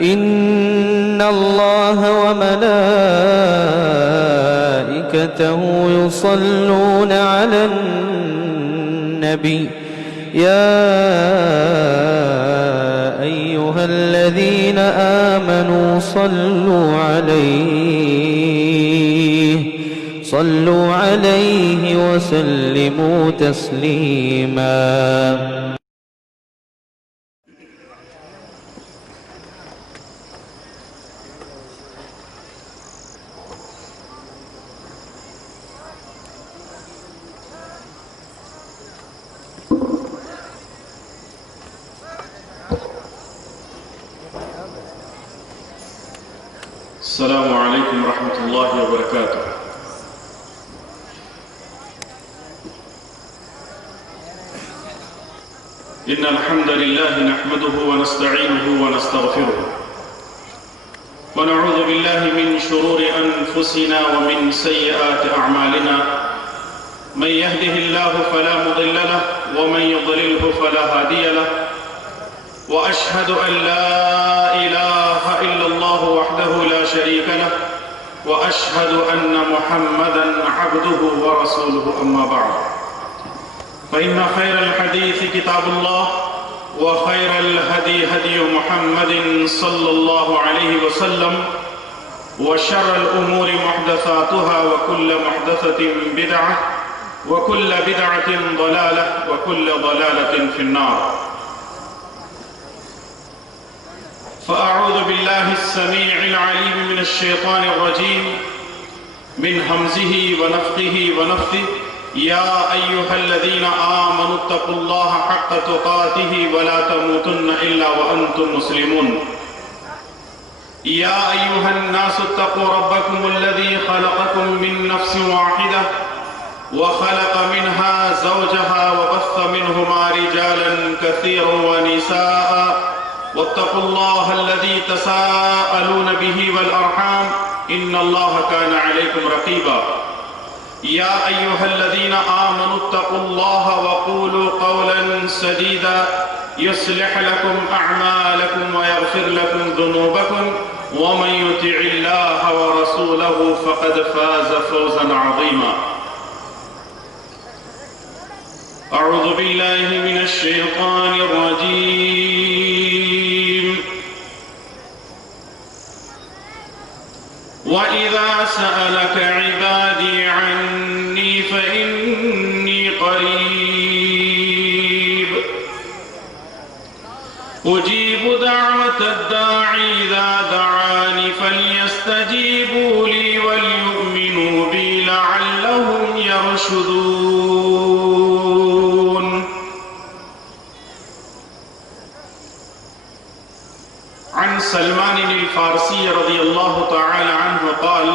إن الله وملائكته يصلون على النبي يا أيها الذين آمنوا صلوا عليه وسلموا تسليما. السلام عليكم ورحمة الله وبركاته. إن الحمد لله نحمده ونستعينه ونستغفره ونعوذ بالله من شرور أنفسنا ومن سيئات أعمالنا. من يهده الله فلا مضل له ومن يضلله فلا هادي له. وأشهد أن لا إله إلا الله وحده لا شريك له وأشهد أن محمدًا عبده ورسوله. أما بعد فإن خير الحديث كتاب الله وخير الهدي هدي محمد صلى الله عليه وسلم وشر الأمور محدثاتها وكل محدثة بدعة وكل بدعة ضلالة وكل ضلالة في النار. فأعوذ بالله السميع العليم من الشيطان الرجيم من همزه ونفخه ونفثه. يا أيها الذين آمنوا اتقوا الله حق تقاته ولا تموتن إلا وأنتم مسلمون. يا أيها الناس اتقوا ربكم الذي خلقكم من نفس واحدة وخلق منها زوجها وبث منهما رجالا كثيرا ونساء واتقوا الله الذي تساءلون به والأرحام إن الله كان عليكم رقيبا. يا أيها الذين آمنوا اتقوا الله وقولوا قولا سديدا يصلح لكم أعمالكم ويغفر لكم ذنوبكم ومن يطع الله ورسوله فقد فاز فوزا عظيما. أعوذ بالله من الشيطان الرجيم. وَإِذَا سَأَلَكَ عِبَادِي عَنِّي فَإِنِّي قَرِيبٌ أُجِيبُ دَعْوَةَ الدَّاعِ إِذَا دَعَانِ فَلْيَسْتَجِيبُوا لِي وَلْيُؤْمِنُوا بِي لَعَلَّهُمْ يَرْشُدُونَ. عن سلمان الفارسي رضي الله تعالى عنه قال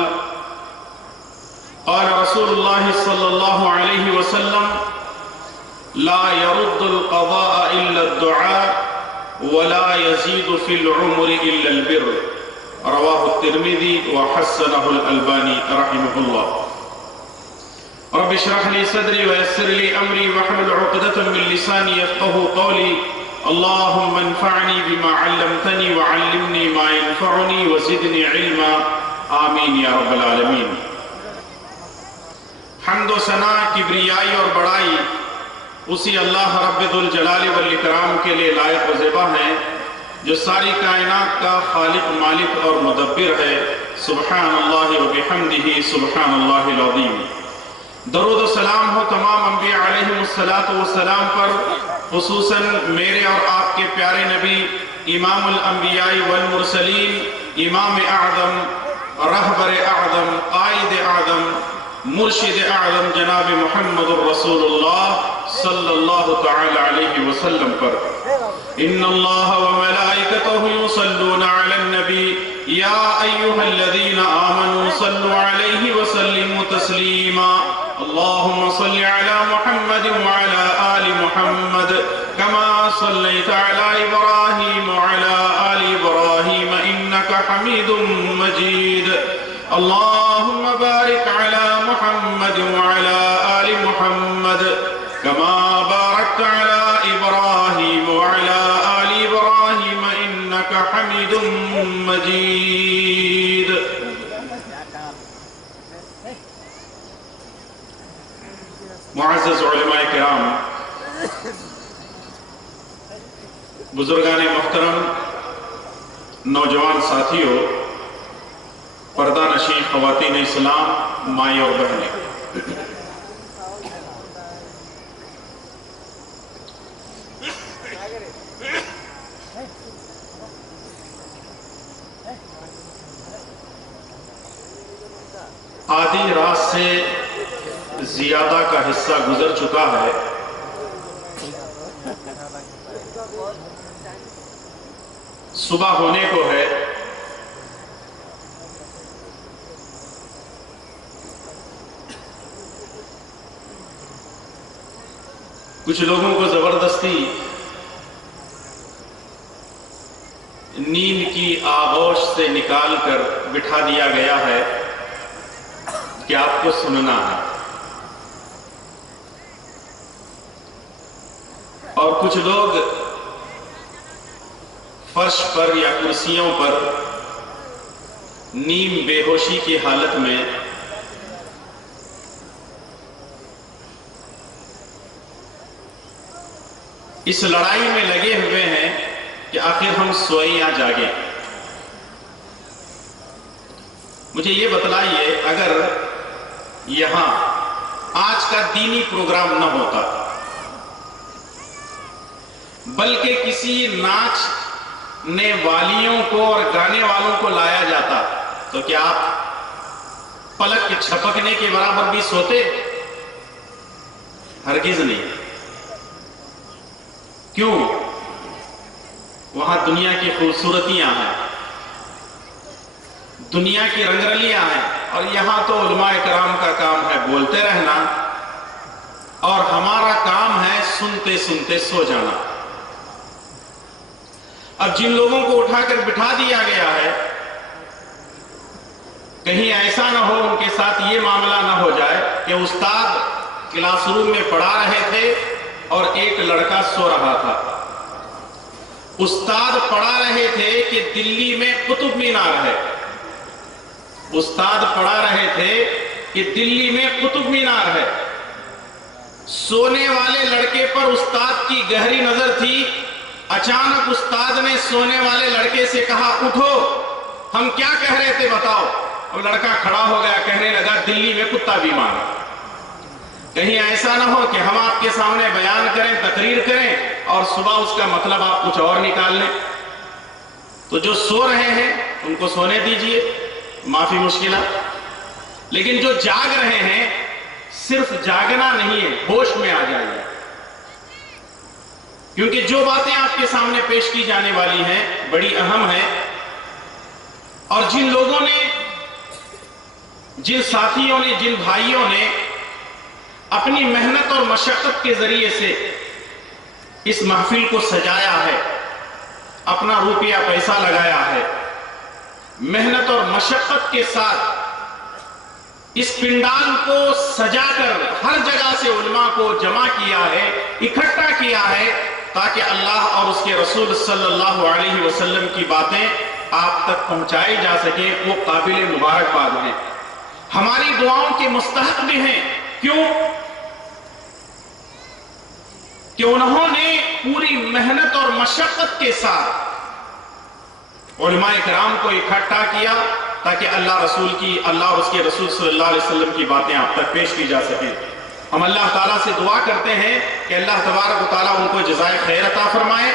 قال رسول الله صلى الله عليه وسلم لا يرد القضاء إلا الدعاء ولا يزيد في العمر إلا البر. رواه الترمذي وحسنه الألباني رحمه الله. رب اشرح لي صدري ويسر لي أمري واحلل عقدة من لساني يفقهوا قولي. اللهم انفعني بما علمتني وعلمني ما ينفعني وزدني علما. آمین یا رب العالمین. حمد و ثنا کبریائی اور بڑائی اسی اللہ رب ذوالجلال والاکرام کے لیے لائق و زیبا ہیں جو ساری کائنات کا خالق مالک اور مدبر ہے. سبحان اللہ و بحمدہ سبحان اللہ العظیم. درود و سلام ہو تمام انبیاء علیہم السلام پر، خصوصاً میرے اور آپ کے پیارے نبی امام الانبیاء والمرسلین، امام اعظم، رہبر اعظم، قائد اعظم، مرشد اعظم جناب محمد الرسول اللہ صلی اللہ تعالی علیہ وسلم پر. ان اللہ وملائکتہ یصلون علی النبی یا ایہا الذین آمنوا صلوا علیہ وسلموا تسلیما. اللهم صل على محمد وعلى آل محمد كما صليت على إبراهيم وعلى آل إبراهيم إنك حميد مجيد. اللهم بارك على محمد وعلى آل محمد كما باركت على إبراهيم وعلى آل إبراهيم إنك حميد حميد مجيد. معزز علماء کرام، بزرگان محترم، نوجوان ساتھیوں، پردہ نشین خواتین اسلام، مائیں اور بہنیں، آدھی رات سے زیادہ کا حصہ گزر چکا ہے. صبح ہونے کو ہے. کچھ لوگوں کو زبردستی نیند کی آغوش سے نکال کر بٹھا دیا گیا ہے کہ آپ کو سننا ہے، اور کچھ لوگ فرش پر یا کرسیوں پر نیم بے ہوشی کی حالت میں اس لڑائی میں لگے ہوئے ہیں کہ آخر ہم سوئیں یا جاگیں. مجھے یہ بتلائیے، اگر یہاں آج کا دینی پروگرام نہ ہوتا بلکہ کسی ناچنے والیوں کو اور گانے والوں کو لایا جاتا تو کیا آپ پلک کے چھپکنے کے برابر بھی سوتے؟ ہرگز نہیں. کیوں؟ وہاں دنیا کی خوبصورتیاں ہیں، دنیا کی رنگرلیاں ہیں، اور یہاں تو علماء کرام کا کام ہے بولتے رہنا، اور ہمارا کام ہے سنتے سنتے سو جانا. اب جن لوگوں کو اٹھا کر بٹھا دیا گیا ہے، کہیں ایسا نہ ہو ان کے ساتھ یہ معاملہ نہ ہو جائے کہ استاد کلاس روم میں پڑھا رہے تھے اور ایک لڑکا سو رہا تھا. استاد پڑھا رہے تھے کہ دلی میں قطب مینار ہے. استاد پڑھا رہے تھے کہ دلی میں قطب مینار ہے. سونے والے لڑکے پر استاد کی گہری نظر تھی. اچانک استاد نے سونے والے لڑکے سے کہا، اٹھو، ہم کیا کہہ رہے تھے بتاؤ. اب لڑکا کھڑا ہو گیا، کہنے لگا دلی میں کتا بیمار ہے. کہیں ایسا نہ ہو کہ ہم آپ کے سامنے بیان کریں، تقریر کریں، اور صبح اس کا مطلب آپ کچھ اور نکال لیں. تو جو سو رہے ہیں ان کو سونے دیجئے، معافی مشکلات. لیکن جو جاگ رہے ہیں، صرف جاگنا نہیں ہے، ہوش میں آ جائیے، کیونکہ جو باتیں آپ کے سامنے پیش کی جانے والی ہیں بڑی اہم ہیں. اور جن لوگوں نے، جن ساتھیوں نے، جن بھائیوں نے اپنی محنت اور مشقت کے ذریعے سے اس محفل کو سجایا ہے، اپنا روپیہ پیسہ لگایا ہے، محنت اور مشقت کے ساتھ اس پنڈال کو سجا کر ہر جگہ سے علماء کو جمع کیا ہے، اکٹھا کیا ہے، تاکہ اللہ اور اس کے رسول صلی اللہ علیہ وسلم کی باتیں آپ تک پہنچائی جا سکیں، وہ قابل مبارکباد ہیں، ہماری دعاؤں کے مستحق بھی ہیں. کیوں؟ کہ انہوں نے پوری محنت اور مشقت کے ساتھ علماء کرام کو اکٹھا کیا تاکہ اللہ اور اس کے رسول صلی اللہ علیہ وسلم کی باتیں آپ تک پیش کی جا سکیں. ہم اللہ تعالیٰ سے دعا کرتے ہیں کہ اللہ تبارک و تعالیٰ ان کو جزائے خیر عطا فرمائے،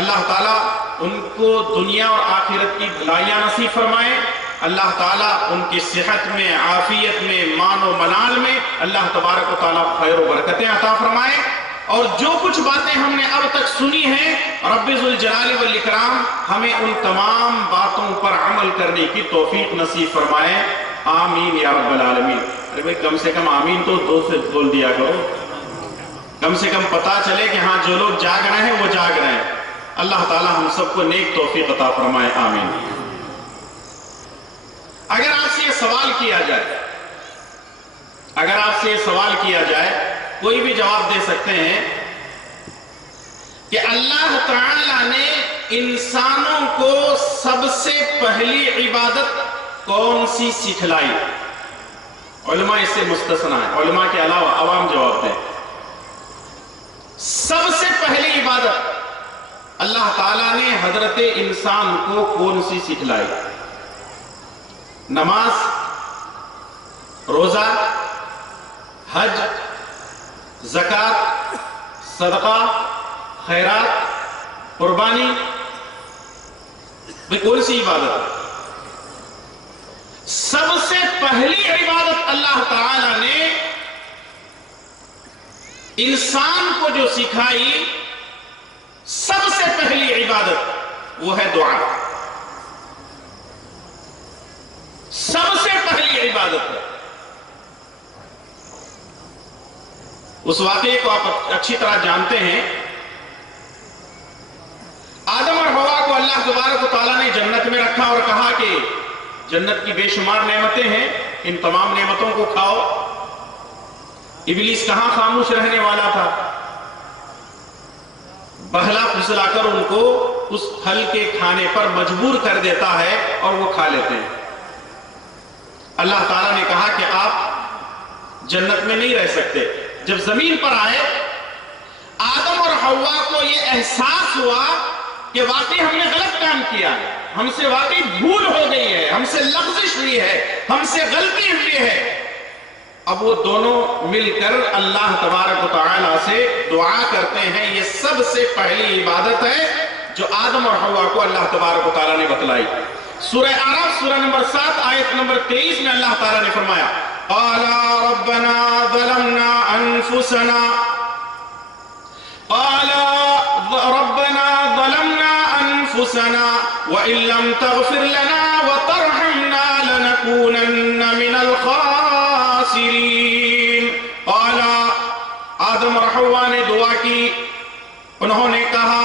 اللہ تعالیٰ ان کو دنیا اور آخرت کی بھلائیاں نصیب فرمائے، اللہ تعالیٰ ان کی صحت میں، عافیت میں، مان و منال میں اللہ تبارک و تعالیٰ خیر و برکتیں عطا فرمائے. اور جو کچھ باتیں ہم نے اب تک سنی ہیں، رب ذوالجلال والاکرام ہمیں ان تمام باتوں پر عمل کرنے کی توفیق نصیب فرمائے. آمین یا رب العالمین. ارے بھائی کم سے کم آمین تو دو سے بول دیا کرو، کم سے کم پتا چلے کہ ہاں جو لوگ جاگ رہے ہیں وہ جاگ رہے ہیں. اللہ تعالی ہم سب کو نیک توفیق عطا فرمائے. آمین. اگر آپ سے یہ سوال کیا جائے، کوئی بھی جواب دے سکتے ہیں کہ اللہ تعالیٰ نے انسانوں کو سب سے پہلی عبادت کون سی سکھلائی؟ علماء اس سے مستثنا ہے، علماء کے علاوہ عوام جواب دیں۔ سب سے پہلی عبادت اللہ تعالیٰ نے حضرت انسان کو کون سی سکھلائی؟ نماز، روزہ، حج، زکوٰۃ، صدقہ، خیرات، قربانی، یہ کون سی عبادت ہے؟ سب سے پہلی عبادت اللہ تعالی نے انسان کو جو سکھائی، سب سے پہلی عبادت وہ ہے دعا۔ سب سے پہلی عبادت ہے۔ اس واقعے کو آپ اچھی طرح جانتے ہیں۔ آدم اور حوا کو اللہ تبارک و تعالیٰ نے جنت میں رکھا اور کہا کہ جنت کی بے شمار نعمتیں ہیں، ان تمام نعمتوں کو کھاؤ۔ ابلیس کہاں خاموش رہنے والا تھا، بہلا پھسلا کر ان کو اس پھل کے کھانے پر مجبور کر دیتا ہے اور وہ کھا لیتے ہیں۔ اللہ تعالیٰ نے کہا کہ آپ جنت میں نہیں رہ سکتے۔ جب زمین پر آئے، آدم اور حوا کو یہ احساس ہوا کہ واقعی ہم نے غلط کام کیا ہے، ہم سے واقعی بھول ہو گئی ہے، ہم سے لغزش ہوئی ہے، ہم سے غلطی ہوئی ہے۔ اب وہ دونوں مل کر اللہ تبارک و تعالی سے دعا کرتے ہیں۔ یہ سب سے پہلی عبادت ہے جو آدم اور حوا کو اللہ تبارک و تعالی نے بتلائی۔ سورہ اعراف سورہ نمبر 7 آیت نمبر 23 میں اللہ تعالی نے فرمایا، قَالَا رَبَّنَا ظَلَمْنَا أَنفُسَنَا وَإِن لَّمْ تَغْفِرْ لَنَا وَتَرْحَمْنَا لَنَكُونَنَّ مِنَ الْخَاسِرِينَ۔ قَالَا، آدم اور حوا نے دعا کی، انہوں نے کہا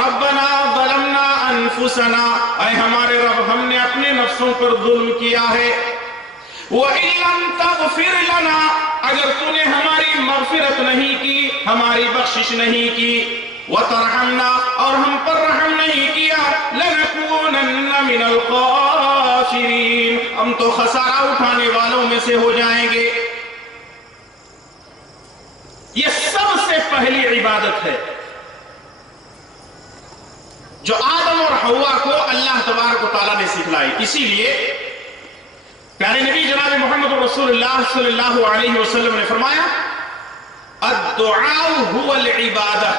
ربنا ظلمنا انفسنا، اے ہمارے رب ہم نے اپنے نفسوں پر ظلم کیا ہے، وَإِن لَّمْ تَغْفِرْ لَنَا، اگر تو نے ہماری مغفرت نہیں کی، ہماری بخشش نہیں کی، وَتَرْحَمْنَا، اور ہم پر رحم نہیں کیا، لَنَكُونَنَّ مِنَ الْخَاسِرِينَ، ہم تو خسارہ اٹھانے والوں میں سے ہو جائیں گے۔ یہ سب سے پہلی عبادت ہے جو آدم اور حوا کو اللہ تبارک و تعالیٰ نے سکھلائی۔ اسی لیے پیارے نبی جناب محمد رسول اللہ صلی اللہ علیہ وسلم نے فرمایا، الدعاء هو العبادہ،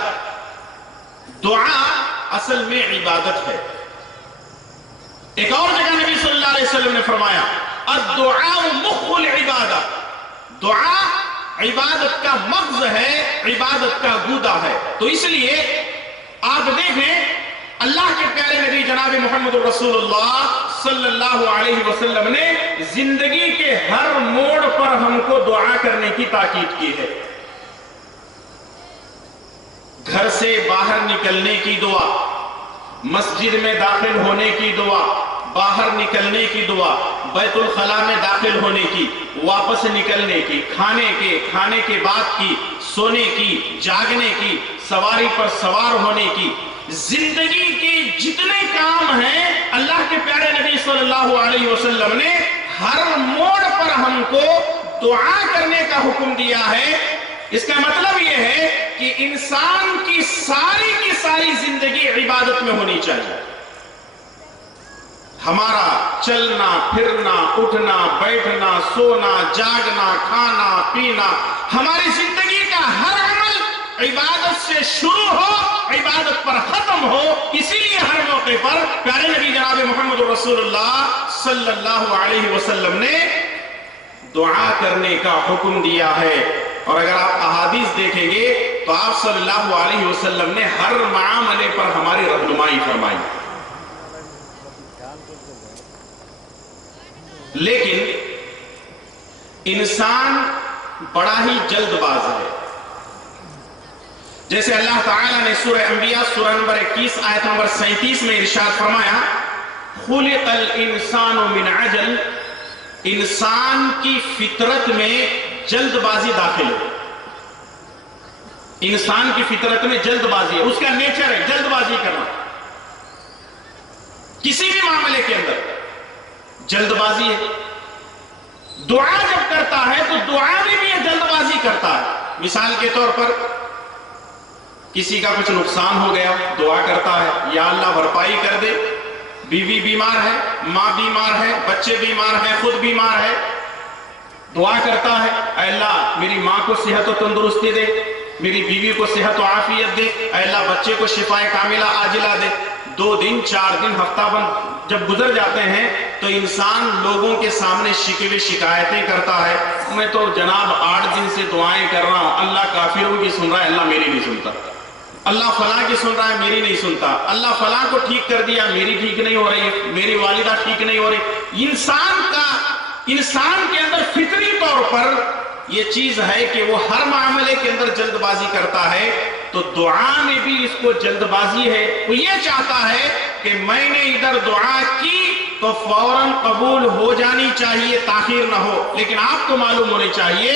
دعا اصل میں عبادت ہے۔ ایک اور جگہ نبی صلی اللہ علیہ وسلم نے فرمایا، الدعاء مخ العبادہ، دعا عبادت کا مغز ہے، عبادت کا گودا ہے۔ تو اس لیے آپ دیکھیں اللہ کے پیارے نبی جناب محمد رسول اللہ صلی اللہ علیہ وسلم نے زندگی کے ہر موڑ پر ہم کو دعا کرنے کی تاکید کی ہے۔ گھر سے باہر نکلنے کی دعا، مسجد میں داخل ہونے کی دعا، باہر نکلنے کی دعا، بیت الخلا میں داخل ہونے کی، واپس نکلنے کی، کھانے کے بعد کی، سونے کی، جاگنے کی، سواری پر سوار ہونے کی، زندگی کے جتنے کام ہیں اللہ کے پیارے نبی صلی اللہ علیہ وسلم نے ہر موڑ پر ہم کو دعا کرنے کا حکم دیا ہے۔ اس کا مطلب یہ ہے کہ انسان کی ساری زندگی عبادت میں ہونی چاہیے۔ ہمارا چلنا پھرنا، اٹھنا بیٹھنا، سونا جاگنا، کھانا پینا، ہماری زندگی کا ہر عمل عبادت سے شروع ہو، عبادت پر ختم ہو۔ اسی لیے ہر موقع پر پیارے نبی جناب محمد رسول اللہ صلی اللہ علیہ وسلم نے دعا کرنے کا حکم دیا ہے۔ اور اگر آپ احادیث دیکھیں گے تو آپ صلی اللہ علیہ وسلم نے ہر معاملے پر ہماری رہنمائی فرمائی۔ لیکن انسان بڑا ہی جلد باز ہے۔ جیسے اللہ تعالیٰ نے سورہ انبیاء سورہ نمبر 21 آیت نمبر 37 میں ارشاد فرمایا، خلق الانسان من عجل، انسان کی فطرت میں جلد بازی داخل ہے۔ انسان کی فطرت میں جلد بازی ہے، اس کا نیچر ہے جلد بازی کرنا۔ کسی بھی معاملے کے اندر جلد بازی ہے. دعا جب کرتا ہے تو دعا میں بھی یہ جلد بازی کرتا ہے. مثال کے طور پر کسی کا کچھ نقصان ہو گیا، دعا کرتا ہے یا اللہ بھرپائی کر دے. بیوی بیمار ہے، ماں بیمار ہے، بچے بیمار ہیں، خود بیمار ہے، دعا کرتا ہے اے اللہ میری ماں کو صحت و تندرستی دے، میری بیوی کو صحت و عافیت دے، اے اللہ بچے کو شفائے کاملہ عاجلہ دے. 2 دن 4 دن ہفتہ بند جب گزر جاتے ہیں تو انسان لوگوں کے سامنے شکوے شکایتیں کرتا ہے. میں تو جناب 8 دن سے دعائیں کر رہا ہوں، اللہ کافروں کی سن رہا ہے، اللہ میری نہیں سنتا. اللہ فلاں کی سن رہا ہے، میری نہیں سنتا. اللہ فلاں کو ٹھیک کر دیا، میری ٹھیک نہیں ہو رہی، میری والدہ ٹھیک نہیں ہو رہی. انسان کے اندر فطری طور پر یہ چیز ہے کہ وہ ہر معاملے کے اندر جلد بازی کرتا ہے. تو دعا میں بھی اس کو جلد بازی ہے. وہ یہ چاہتا ہے کہ میں نے ادھر دعا کی تو فوراً قبول ہو جانی چاہیے، تاخیر نہ ہو. لیکن آپ کو معلوم ہونی چاہیے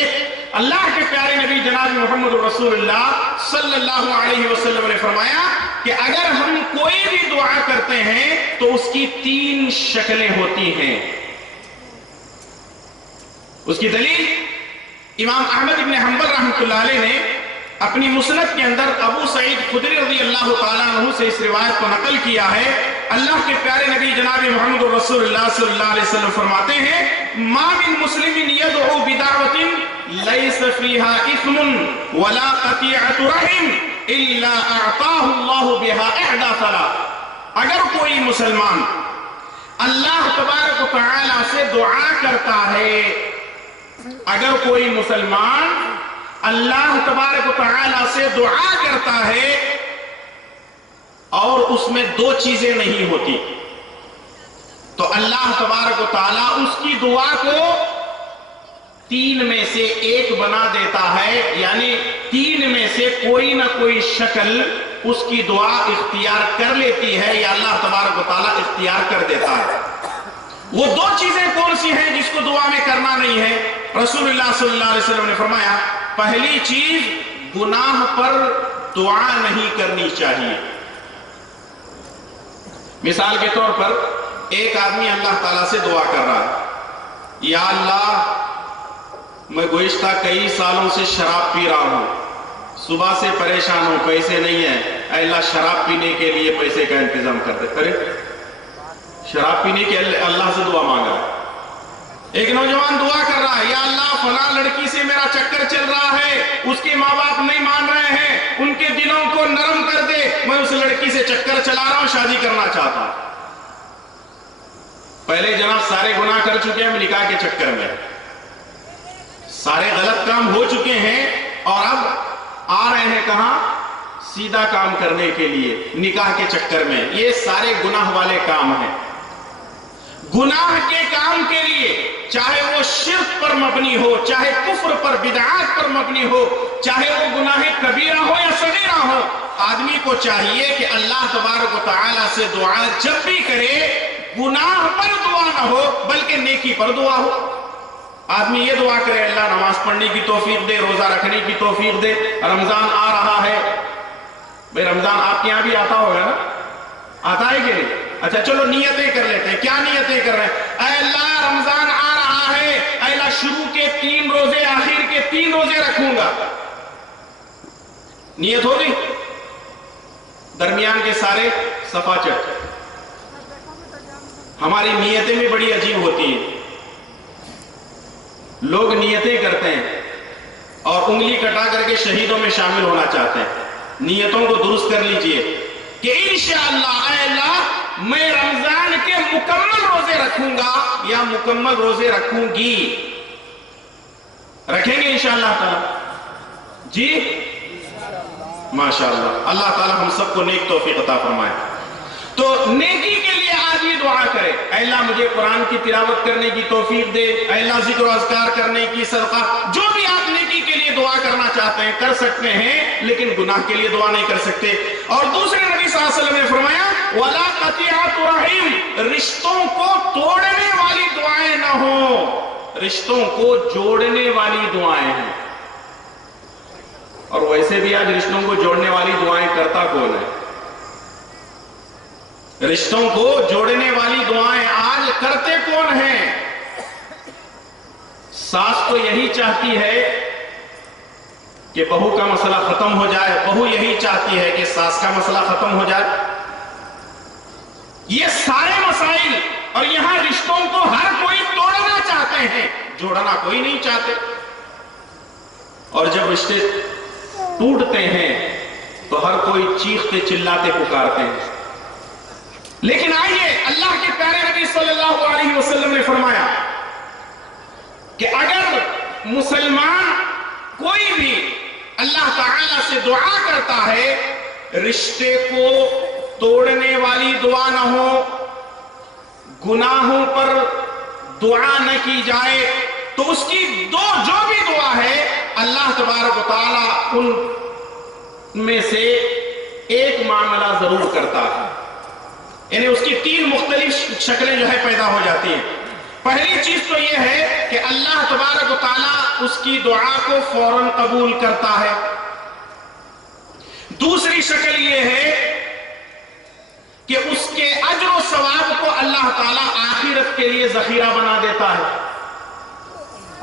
اللہ کے پیارے نبی جناب محمد رسول اللہ صلی اللہ علیہ وسلم نے فرمایا کہ اگر ہم کوئی بھی دعا کرتے ہیں تو اس کی 3 شکلیں ہوتی ہیں. اس کی دلیل امام احمد بن حنبل رحمۃ اللہ علیہ نے اپنی مسند کے اندر ابو سعید خدری رضی اللہ تعالیٰ عنہ سے اس روایت کو نقل کیا ہے. اللہ کے پیارے نبی جناب محمد رسول اللہ صلی اللہ علیہ وسلم فرماتے ہیں ما من مسلم يدعو بدعوة ليس فيها اثم ولا قطيعة رحم الا اعطاه الله بها احدى ثلاث. اگر کوئی مسلمان اللہ تبارک و تعالی سے دعا کرتا ہے، اگر کوئی مسلمان اللہ تبارک و تعالی سے دعا کرتا ہے اور اس میں 2 چیزیں نہیں ہوتی تو اللہ تبارک و تعالی اس کی دعا کو 3 میں سے 1 بنا دیتا ہے. یعنی 3 میں سے کوئی نہ کوئی شکل اس کی دعا اختیار کر لیتی ہے یا اللہ تبارک و تعالی اختیار کر دیتا ہے. وہ 2 چیزیں کون سی ہیں جس کو دعا میں کرنا نہیں ہے؟ رسول اللہ صلی اللہ علیہ وسلم نے فرمایا پہلی چیز گناہ پر دعا نہیں کرنی چاہیے. مثال کے طور پر ایک آدمی اللہ تعالیٰ سے دعا کر رہا ہے یا اللہ میں گزشتہ کئی سالوں سے شراب پی رہا ہوں، صبح سے پریشان ہوں، پیسے نہیں ہیں، اے اللہ شراب پینے کے لیے پیسے کا انتظام کر دے. کرے شراب پینے کے اللہ سے دعا مانگا. ایک نوجوان دعا کر رہا ہے یا اللہ فلاں لڑکی سے میرا چکر چل رہا ہے، اس کے ماں باپ نہیں مان رہے ہیں، ان کے دلوں کو نرم کر دے، میں اس لڑکی سے چکر چلا رہا ہوں، شادی کرنا چاہتا ہوں. پہلے جناب سارے گناہ کر چکے ہیں نکاح کے چکر میں، سارے غلط کام ہو چکے ہیں اور اب آ رہے ہیں کہاں؟ سیدھا کام کرنے کے لیے نکاح کے چکر میں. یہ سارے گناہ والے کام ہیں. گناہ کے کام کے لیے چاہے وہ شرک پر مبنی ہو، چاہے کفر پر بدعات پر مبنی ہو، چاہے وہ گناہ کبیرہ ہو یا صغیرہ ہو، آدمی کو چاہیے کہ اللہ تبارک و تعالی سے دعا جب بھی کرے گناہ پر دعا نہ ہو بلکہ نیکی پر دعا ہو. آدمی یہ دعا کرے اللہ نماز پڑھنے کی توفیق دے، روزہ رکھنے کی توفیق دے، رمضان آ رہا ہے. بھئی رمضان آپ کے یہاں بھی آتا ہوگا نا؟ آتا ہے کہ نہیں؟ اچھا چلو نیتیں کر لیتے ہیں. کیا نیتیں کر رہے ہیں؟ اے اللہ رمضان آ رہا ہے، اے اللہ شروع کے 3 روزے آخر کے 3 روزے رکھوں گا. نیت ہوگی، درمیان کے سارے صفا چٹ. ہماری نیتیں بھی بڑی عجیب ہوتی ہیں. لوگ نیتیں کرتے ہیں اور انگلی کٹا کر کے شہیدوں میں شامل ہونا چاہتے ہیں. نیتوں کو درست کر لیجئے کہ انشاءاللہ اے اللہ میں رمضان کے مکمل روزے رکھوں گا یا مکمل روزے رکھوں گی. رکھیں گے انشاءاللہ تعالی جی؟ ماشاءاللہ. اللہ تعالی ہم سب کو نیک توفیق عطا فرمائے. تو نیکی کے لیے آدمی دعا کرے اے اللہ مجھے قرآن کی تلاوت کرنے کی توفیق دے، اے اللہ ذکر و اذکار کرنے کی، صدقہ، جو بھی آپ نیکی کے لیے دعا کرنا چاہتے ہیں کر سکتے ہیں، لیکن گناہ کے لیے دعا نہیں کر سکتے. اور دوسرے نبی صلی اللہ علیہ وسلم نے فرمایا وَلَا قَطِعَةُ رَحِمٍ، رشتوں کو توڑنے والی دعائیں نہ ہوں، رشتوں کو جوڑنے والی دعائیں ہیں. اور ویسے بھی آج رشتوں کو جوڑنے والی دعائیں کرتا کون ہے؟ رشتوں کو جوڑنے والی دعائیں آج کرتے کون ہیں؟ ساس تو یہی چاہتی ہے کہ بہو کا مسئلہ ختم ہو جائے، بہو یہی چاہتی ہے کہ ساس کا مسئلہ ختم ہو جائے۔ یہ سارے مسائل، اور یہاں رشتوں کو ہر کوئی توڑنا چاہتے ہیں، جوڑنا کوئی نہیں چاہتے۔ اور جب رشتے ٹوٹتے ہیں تو ہر کوئی چیختے چلاتے پکارتے ہیں۔ لیکن آئیے، اللہ کے پیارے نبی صلی اللہ علیہ وسلم نے فرمایا کہ اگر مسلمان کوئی بھی اللہ تعالی سے دعا کرتا ہے، رشتے کو توڑنے والی دعا نہ ہو، گناہوں پر دعا نہ کی جائے، تو اس کی جو بھی دعا ہے اللہ تبارک و تعالی ان میں سے ایک معاملہ ضرور کرتا ہے۔ یعنی اس کی تین مختلف شکلیں جو ہے پیدا ہو جاتی ہیں۔ پہلی چیز تو یہ ہے کہ اللہ تبارک و تعالی اس کی دعا کو فوراً قبول کرتا ہے۔ دوسری شکل یہ ہے کہ اس کے اجر و ثواب کو اللہ تعالی آخرت کے لیے ذخیرہ بنا دیتا ہے۔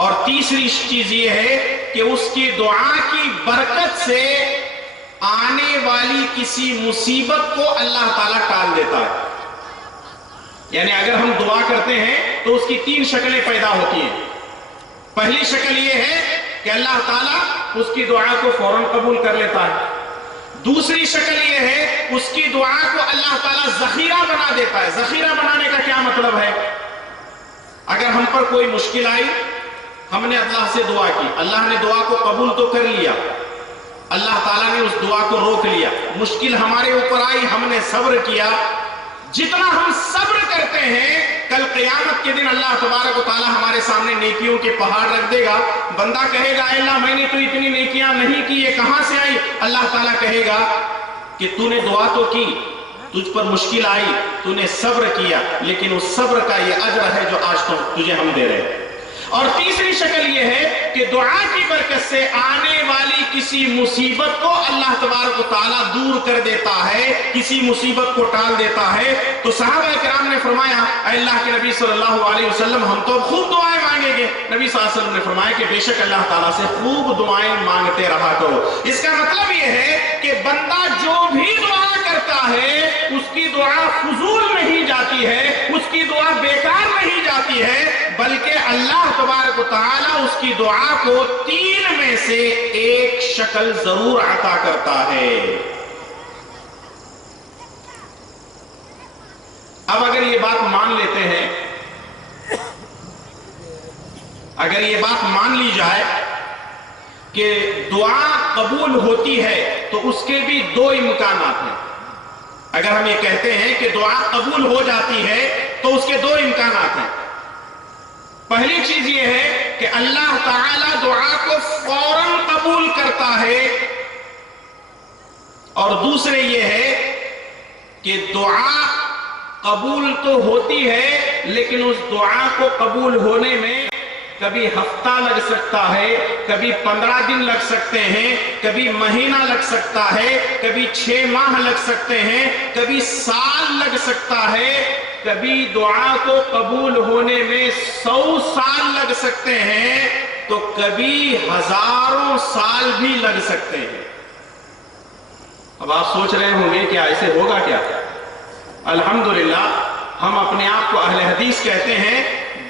اور تیسری چیز یہ ہے کہ اس کی دعا کی برکت سے آنے والی کسی مصیبت کو اللہ تعالیٰ ٹال دیتا ہے۔ یعنی اگر ہم دعا کرتے ہیں تو اس کی تین شکلیں پیدا ہوتی ہیں۔ پہلی شکل یہ ہے کہ اللہ تعالیٰ اس کی دعا کو فوراً قبول کر لیتا ہے۔ دوسری شکل یہ ہے اس کی دعا کو اللہ تعالیٰ ذخیرہ بنا دیتا ہے۔ ذخیرہ بنانے کا کیا مطلب ہے؟ اگر ہم پر کوئی مشکل آئی، ہم نے اللہ سے دعا کی، اللہ نے دعا کو قبول تو کر لیا، اللہ تعالیٰ نے اس دعا کو روک لیا، مشکل ہمارے اوپر آئی، ہم نے صبر کیا۔ جتنا ہم صبر کرتے ہیں، کل قیامت کے دن اللہ تبارک و تعالیٰ ہمارے سامنے نیکیوں کے پہاڑ رکھ دے گا۔ بندہ کہے گا، اے اللہ میں نے تو اتنی نیکیاں نہیں کی، یہ کہاں سے آئی؟ اللہ تعالیٰ کہے گا کہ تو نے دعا تو کی، تجھ پر مشکل آئی، تو نے صبر کیا، لیکن اس صبر کا یہ اجر ہے جو آج تجھے ہم دے رہے ہیں۔ اور تیسری شکل یہ ہے کہ دعا کی برکت سے آنے والی کسی مصیبت کو اللہ تبارک و تعالیٰ دور کر دیتا ہے، کسی مصیبت کو ٹال دیتا ہے۔ تو صحابہ کرام نے فرمایا، اے اللہ کے نبی صلی اللہ علیہ وسلم، ہم تو خوب دعائیں مانگیں گے۔ نبی صلی اللہ علیہ وسلم نے فرمایا کہ بے شک اللہ تعالیٰ سے خوب دعائیں مانگتے رہا کرو۔ اس کا مطلب یہ ہے کہ بندہ جو بھی دعا کرتا ہے، اس کی دعا فضول نہیں جاتی ہے، اس کی دعا بیکار نہیں جاتی ہے، بلکہ اللہ تبارک و تعالیٰ اس کی دعا کو تین میں سے ایک شکل ضرور عطا کرتا ہے۔ اب اگر یہ بات مان لیتے ہیں، اگر یہ بات مان لی جائے کہ دعا قبول ہوتی ہے، تو اس کے بھی دو امکانات ہیں۔ اگر ہم یہ کہتے ہیں کہ دعا قبول ہو جاتی ہے تو اس کے دو امکانات ہیں۔ پہلی چیز یہ ہے کہ اللہ تعالیٰ دعا کو فوراً قبول کرتا ہے، اور دوسرے یہ ہے کہ دعا قبول تو ہوتی ہے، لیکن اس دعا کو قبول ہونے میں کبھی ہفتہ لگ سکتا ہے، کبھی 15 دن لگ سکتے ہیں، کبھی مہینہ لگ سکتا ہے، کبھی 6 ماہ لگ سکتے ہیں، کبھی سال لگ سکتا ہے، کبھی دعا کو قبول ہونے میں 100 سال لگ سکتے ہیں، تو کبھی ہزاروں سال بھی لگ سکتے ہیں۔ اب آپ سوچ رہے ہوں گے کیا ایسے ہوگا کیا؟ الحمدللہ ہم اپنے آپ کو اہل حدیث کہتے ہیں،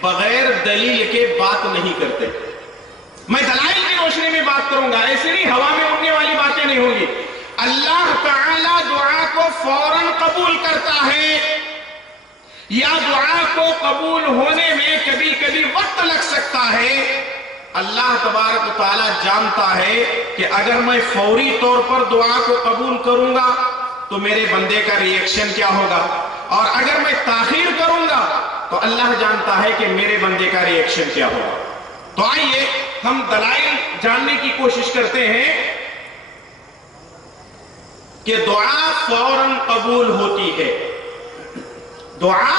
بغیر دلیل کے بات نہیں کرتے۔ میں دلائل کی روشنی میں بات کروں گا، ایسے نہیں ہوا میں اڑنے والی باتیں نہیں ہوں گی۔ اللہ تعالیٰ دعا کو فوراً قبول کرتا ہے، یا دعا کو قبول ہونے میں کبھی کبھی وقت لگ سکتا ہے۔ اللہ تبارک و تعالیٰ جانتا ہے کہ اگر میں فوری طور پر دعا کو قبول کروں گا تو میرے بندے کا ری ایکشن کیا ہوگا، اور اگر میں تاخیر کروں گا تو اللہ جانتا ہے کہ میرے بندے کا ری ایکشن کیا ہوگا۔ تو آئیے ہم دلائل جاننے کی کوشش کرتے ہیں کہ دعا فوراً قبول ہوتی ہے۔ دعا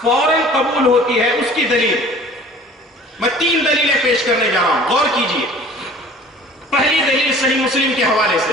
فوراً قبول ہوتی ہے، اس کی دلیل میں 3 دلیلیں پیش کرنے جا رہا ہوں، غور کیجئے۔ پہلی دلیل صحیح مسلم کے حوالے سے،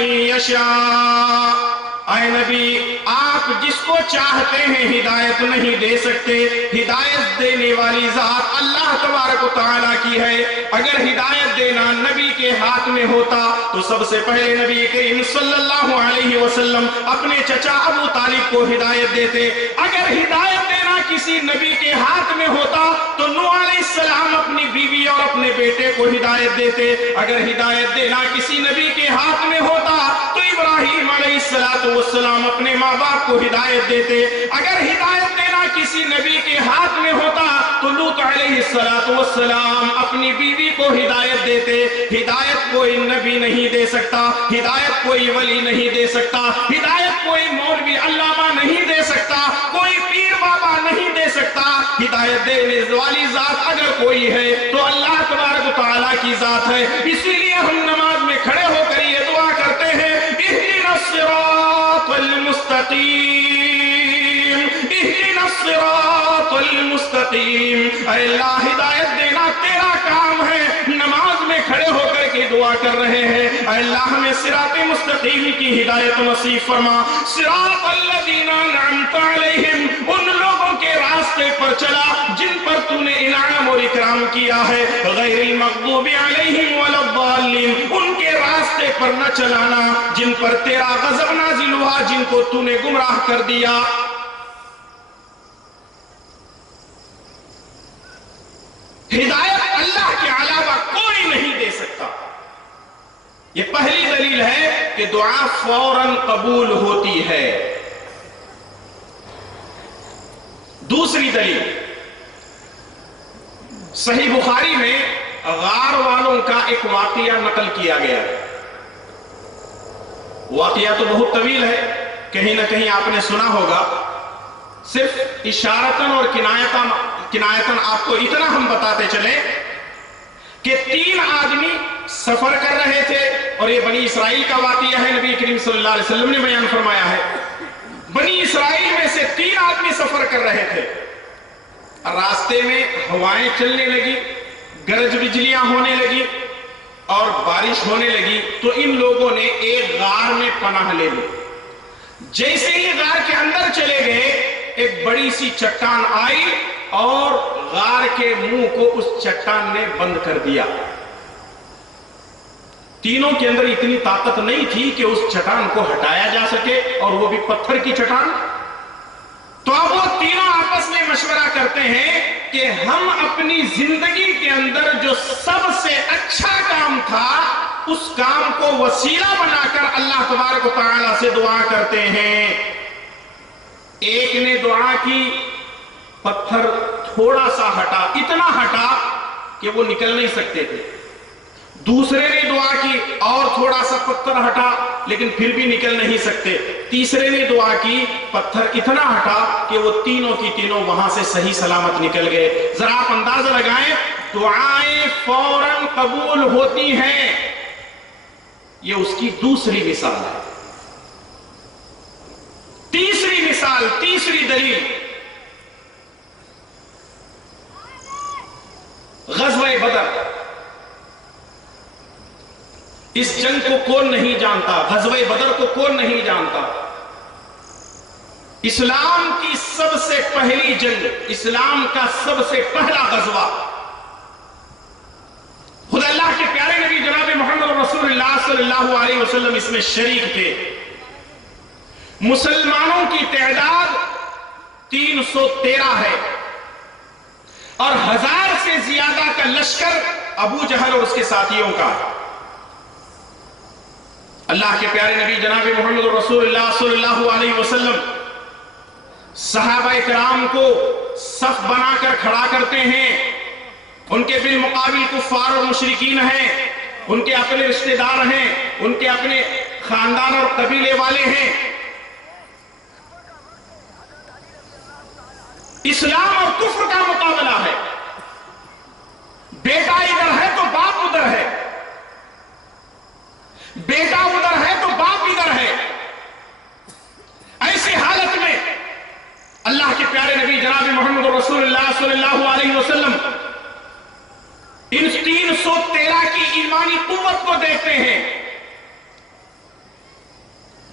من یشاء۔ اے نبی آپ جس کو چاہتے ہیں ہدایت نہیں دے سکتے، ہدایت دینے والی ذات اللہ تبارک و تعالیٰ کی ہے۔ اگر ہدایت دینا نبی کے ہاتھ میں ہوتا تو سب سے پہلے نبی کریم صلی اللہ علیہ وسلم اپنے چچا ابو طالب کو ہدایت دیتے۔ اگر ہدایت دینا کسی نبی کے ہاتھ میں ہوتا تو نوح علیہ السلام اپنی بیوی اور اپنے بیٹے کو ہدایت دیتے۔ اگر ہدایت دینا کسی نبی کے ہاتھ میں ہوتا تو ابراہیم علیہ السلام اپنے ماں باپ کو ہدایت دیتے۔ اگر ہدایت دینا کسی نبی کے ہاتھ میں ہوتا تو لوط علیہ السلام اپنی بیوی کو ہدایت دیتے۔ ہدایت کوئی نبی نہیں دے سکتا، ہدایت کوئی ولی نہیں دے سکتا، ہدایت کوئی مولوی علامہ نہیں دے سکتا، کوئی پیر بابا نہیں دے سکتا۔ ہدایت دینے والی ذات اگر کوئی ہے تو اللہ تبارک و تعالیٰ کی ذات ہے۔ اسی لیے ہم نماز میں کھڑے ہو کر یہ دعا کرتے ہیں، اہدنا الصراط المستقیم، اہدنا الصراط المستقیم۔ اے اللہ ہدایت دینا تیرا کام ہے، نماز میں کھڑے ہو کر کے دعا کر رہے ہیں، اے اللہ ہمیں صراط مستقیم کی ہدایت نصیب فرما۔ صراط الذین انعمت علیہم، ان لوگوں کے راستے پر چلا جن پر تو نے انعام اور اکرام کیا ہے، غیر المغضوب علیہم ولا الضالین، ان کے راستے پر نہ چلانا جن پر تیرا غضب نازل ہوا، جن کو تو نے گمراہ کر دیا۔ ہدایت اللہ کے علاوہ کوئی نہیں دے سکتا۔ یہ پہلی دلیل ہے کہ دعا فوراً قبول ہوتی ہے۔ دوسری دلیل، صحیح بخاری میں غار والوں کا ایک واقعہ نقل کیا گیا۔ واقعہ تو بہت طویل ہے، کہیں نہ کہیں آپ نے سنا ہوگا، صرف اشارتاً اور کنایتاً آپ کو اتنا ہم بتاتے چلیں کہ 3 آدمی سفر کر رہے تھے، اور یہ بنی اسرائیل کا واقعہ ہے، نبی کریم صلی اللہ علیہ وسلم نے بیان فرمایا ہے۔ بنی اسرائیل میں سے 3 آدمی سفر کر رہے تھے، راستے میں ہوائیں چلنے لگی، گرج بجلیاں ہونے لگی اور بارش ہونے لگی، تو ان لوگوں نے ایک غار میں پناہ لے لی۔ جیسے ہی غار کے اندر چلے گئے، ایک بڑی سی چٹان آئی اور غار کے منہ کو اس چٹان نے بند کر دیا۔ تینوں کے اندر اتنی طاقت نہیں تھی کہ اس چٹان کو ہٹایا جا سکے، اور وہ بھی پتھر کی چٹان۔ تو اب وہ تینوں آپس میں مشورہ کرتے ہیں کہ ہم اپنی زندگی کے اندر جو سب سے اچھا کام تھا اس کام کو وسیلہ بنا کر اللہ تبارک و تعالیٰ سے دعا کرتے ہیں۔ ایک نے دعا کی، پتھر تھوڑا سا ہٹا، اتنا ہٹا کہ وہ نکل نہیں سکتے تھے۔ دوسرے نے دعا کی اور تھوڑا سا پتھر ہٹا لیکن پھر بھی نکل نہیں سکتے۔ تیسرے نے دعا کی، پتھر اتنا ہٹا کہ وہ تینوں کی تینوں وہاں سے صحیح سلامت نکل گئے۔ ذرا آپ اندازہ لگائیں، دعائیں فوراً قبول ہوتی ہیں، یہ اس کی دوسری مثال ہے۔ تیسری مثال، تیسری دلیل، غزوہ بدر۔ اس جنگ کو کون نہیں جانتا؟ غزوہ بدر کو کون نہیں جانتا؟ اسلام کی سب سے پہلی جنگ، اسلام کا سب سے پہلا غزوہ۔ خدا اللہ کے پیارے نبی جناب محمد رسول اللہ صلی اللہ علیہ وسلم اس میں شریک تھے۔ مسلمانوں کی تعداد 313 ہے، اور 1000 سے زیادہ کا لشکر ابو جہل اور اس کے ساتھیوں کا۔ اللہ کے پیارے نبی جناب محمد رسول اللہ صلی اللہ علیہ وسلم صحابہ کرام کو صف بنا کر کھڑا کرتے ہیں۔ ان کے بالمقابل کفار اور مشرکین ہیں، ان کے اپنے رشتہ دار ہیں، ان کے اپنے خاندان اور قبیلے والے ہیں۔ اسلام اور کفر کا مقابلہ ہے۔ بیٹا ادھر ہے تو باپ ادھر ہے، بیٹا ادھر ہے تو باپ ادھر ہے۔ ایسی حالت میں اللہ کے پیارے نبی جناب محمد رسول اللہ صلی اللہ علیہ وسلم ان 313 کی ایمانی قوت کو دیکھتے ہیں۔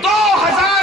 2000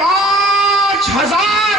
5000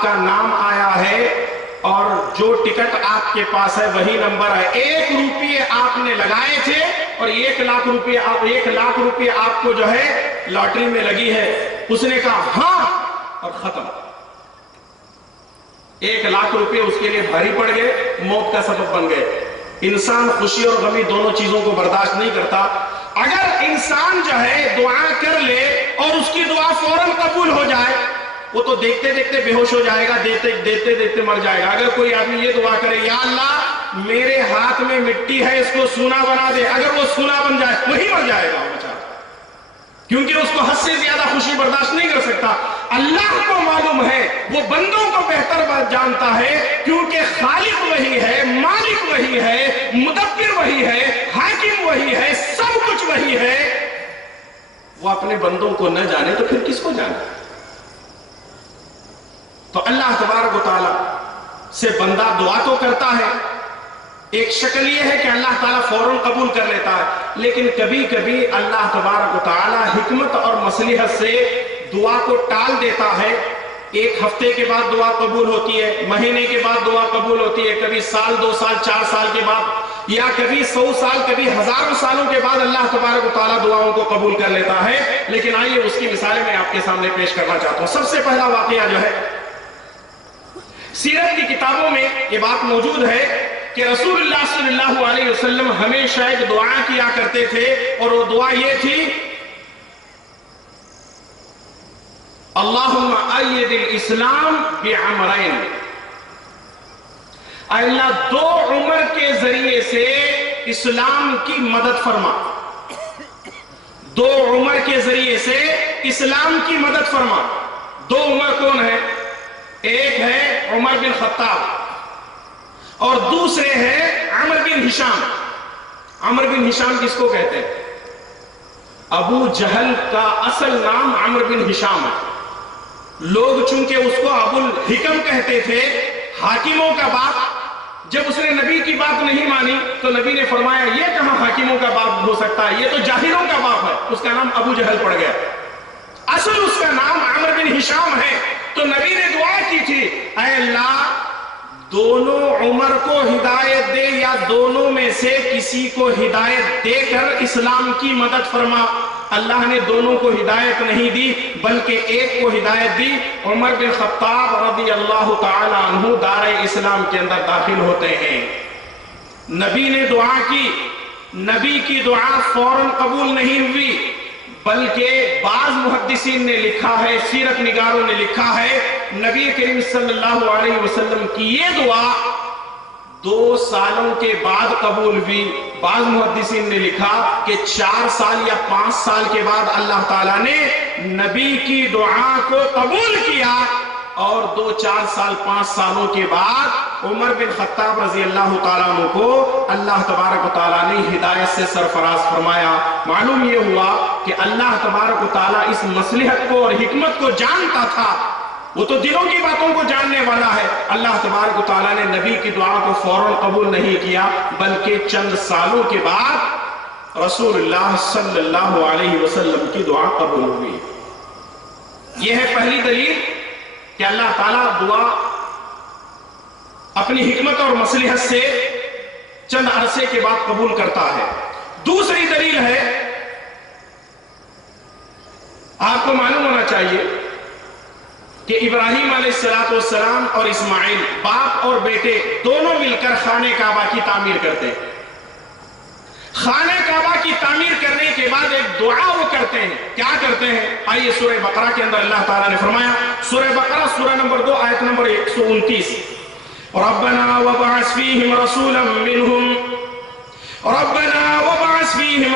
آپ کا نام آیا ہے اور جو ٹکٹ آپ کے پاس ہے وہی نمبر ہے، 1 روپیے آپ نے لگائے تھے اور 1 لاکھ روپیے آپ کو جو ہے لاٹری میں لگی ہے، اس نے کہا ہاں اور ختم۔ 1 لاکھ روپے اس کے لیے بھاری پڑ گئے، موت کا سبب بن گئے۔ انسان خوشی اور غمی دونوں چیزوں کو برداشت نہیں کرتا۔ اگر انسان جو ہے دعا کر لے اور اس کی دعا فوراً قبول ہو جائے، وہ تو دیکھتے دیکھتے بے ہوش ہو جائے گا، دیکھتے مر جائے گا۔ اگر کوئی آدمی یہ دعا کرے یا اللہ میرے ہاتھ میں مٹی ہے اس کو سونا بنا دے، اگر وہ سونا بن جائے وہی مر جائے گا بیچارہ، کیونکہ اس کو حد سے زیادہ خوشی برداشت نہیں کر سکتا۔ اللہ کو معلوم ہے، وہ بندوں کو بہتر جانتا ہے، کیونکہ خالق وہی ہے، مالک وہی ہے، مدبر وہی ہے، حاکم وہی ہے، سب کچھ وہی ہے۔ وہ اپنے بندوں کو نہ جانے تو پھر کس کو جانے؟ تو اللہ تبارک و تعالیٰ سے بندہ دعا تو کرتا ہے، ایک شکل یہ ہے کہ اللہ تعالیٰ فوراً قبول کر لیتا ہے، لیکن کبھی کبھی اللہ تبارک و تعالیٰ حکمت اور مصلحت سے دعا کو ٹال دیتا ہے۔ 1 ہفتے کے بعد دعا قبول ہوتی ہے، مہینے کے بعد دعا قبول ہوتی ہے، کبھی سال 2 سال 4 سال کے بعد، یا کبھی 100 سال کبھی ہزاروں سالوں کے بعد اللہ تبارک و تعالیٰ دعاؤں کو قبول کر لیتا ہے۔ لیکن آئیے اس کی مثالیں میں آپ کے سامنے پیش کرنا چاہتا ہوں۔ سب سے پہلا واقعہ جو ہے، سیرت کی کتابوں میں یہ بات موجود ہے کہ رسول اللہ صلی اللہ علیہ وسلم ہمیشہ ایک دعا کیا کرتے تھے، اور وہ دعا یہ تھی، اللہم اید الاسلام بعمرین، اے اللہ 2 عمر کے ذریعے سے اسلام کی مدد فرما، 2 عمر کے ذریعے سے اسلام کی مدد فرما۔ 2 عمر کون ہے؟ ایک ہے عمر بن خطاب اور دوسرے ہے عمر بن ہشام۔ عمر بن ہشام کس کو کہتے ہیں؟ ابو جہل کا اصل نام عمر بن ہشام ہے، لوگ چونکہ اس کو ابو الحکم کہتے تھے، حاکموں کا باپ۔ جب اس نے نبی کی بات نہیں مانی تو نبی نے فرمایا یہ کہاں حاکموں کا باپ ہو سکتا ہے، یہ تو جاہلوں کا باپ ہے، اس کا نام ابو جہل پڑ گیا۔ اصل اس کا نام عمر بن ہشام ہے۔ تو نبی نے دعا کی تھی، اے اللہ دونوں عمر کو ہدایت دے، یا دونوں میں سے کسی کو ہدایت دے کر اسلام کی مدد فرما۔ اللہ نے دونوں کو ہدایت نہیں دی بلکہ ایک کو ہدایت دی۔ عمر بن خطاب رضی اللہ تعالی عنہ دار اسلام کے اندر داخل ہوتے ہیں۔ نبی نے دعا کی، نبی کی دعا فوراً قبول نہیں ہوئی، بلکہ بعض محدثین نے لکھا ہے، سیرت نگاروں نے لکھا ہے، نبی کریم صلی اللہ علیہ وسلم کی یہ دعا 2 سالوں کے بعد قبول ہوئی۔ بعض محدثین نے لکھا کہ 4 سال یا 5 سال کے بعد اللہ تعالیٰ نے نبی کی دعا کو قبول کیا، اور 2 4 سال 5 سالوں کے بعد عمر بن خطاب رضی اللہ تعالیٰ عنہ کو اللہ تبارک و تعالیٰ نے ہدایت سے سرفراز فرمایا۔ معلوم یہ ہوا کہ اللہ تبارک و تعالیٰ اس مصلحت کو اور حکمت کو جانتا تھا، وہ تو دلوں کی باتوں کو جاننے والا ہے۔ اللہ تبارک و تعالیٰ نے نبی کی دعا کو فوراً قبول نہیں کیا، بلکہ چند سالوں کے بعد رسول اللہ صلی اللہ علیہ وسلم کی دعا قبول ہوئی۔ یہ ہے پہلی دلیل کہ اللہ تعالیٰ دعا اپنی حکمت اور مصلحت سے چند عرصے کے بعد قبول کرتا ہے۔ دوسری دلیل ہے، آپ کو معلوم ہونا چاہیے کہ ابراہیم علیہ السلام اور اسماعیل باپ اور بیٹے دونوں مل کر خانہ کعبہ کی تعمیر کرتے ہیں۔ خانہ کعبہ کی تعمیر کرنے کے بعد ایک دعا وہ کرتے ہیں، کیا کرتے ہیں؟ آئیے سورہ بقرہ کے اندر اللہ تعالیٰ نے فرمایا، سورہ بقرہ سورہ نمبر 2 آیت نمبر 129، ربنا وبعث فیہم رسولا منہم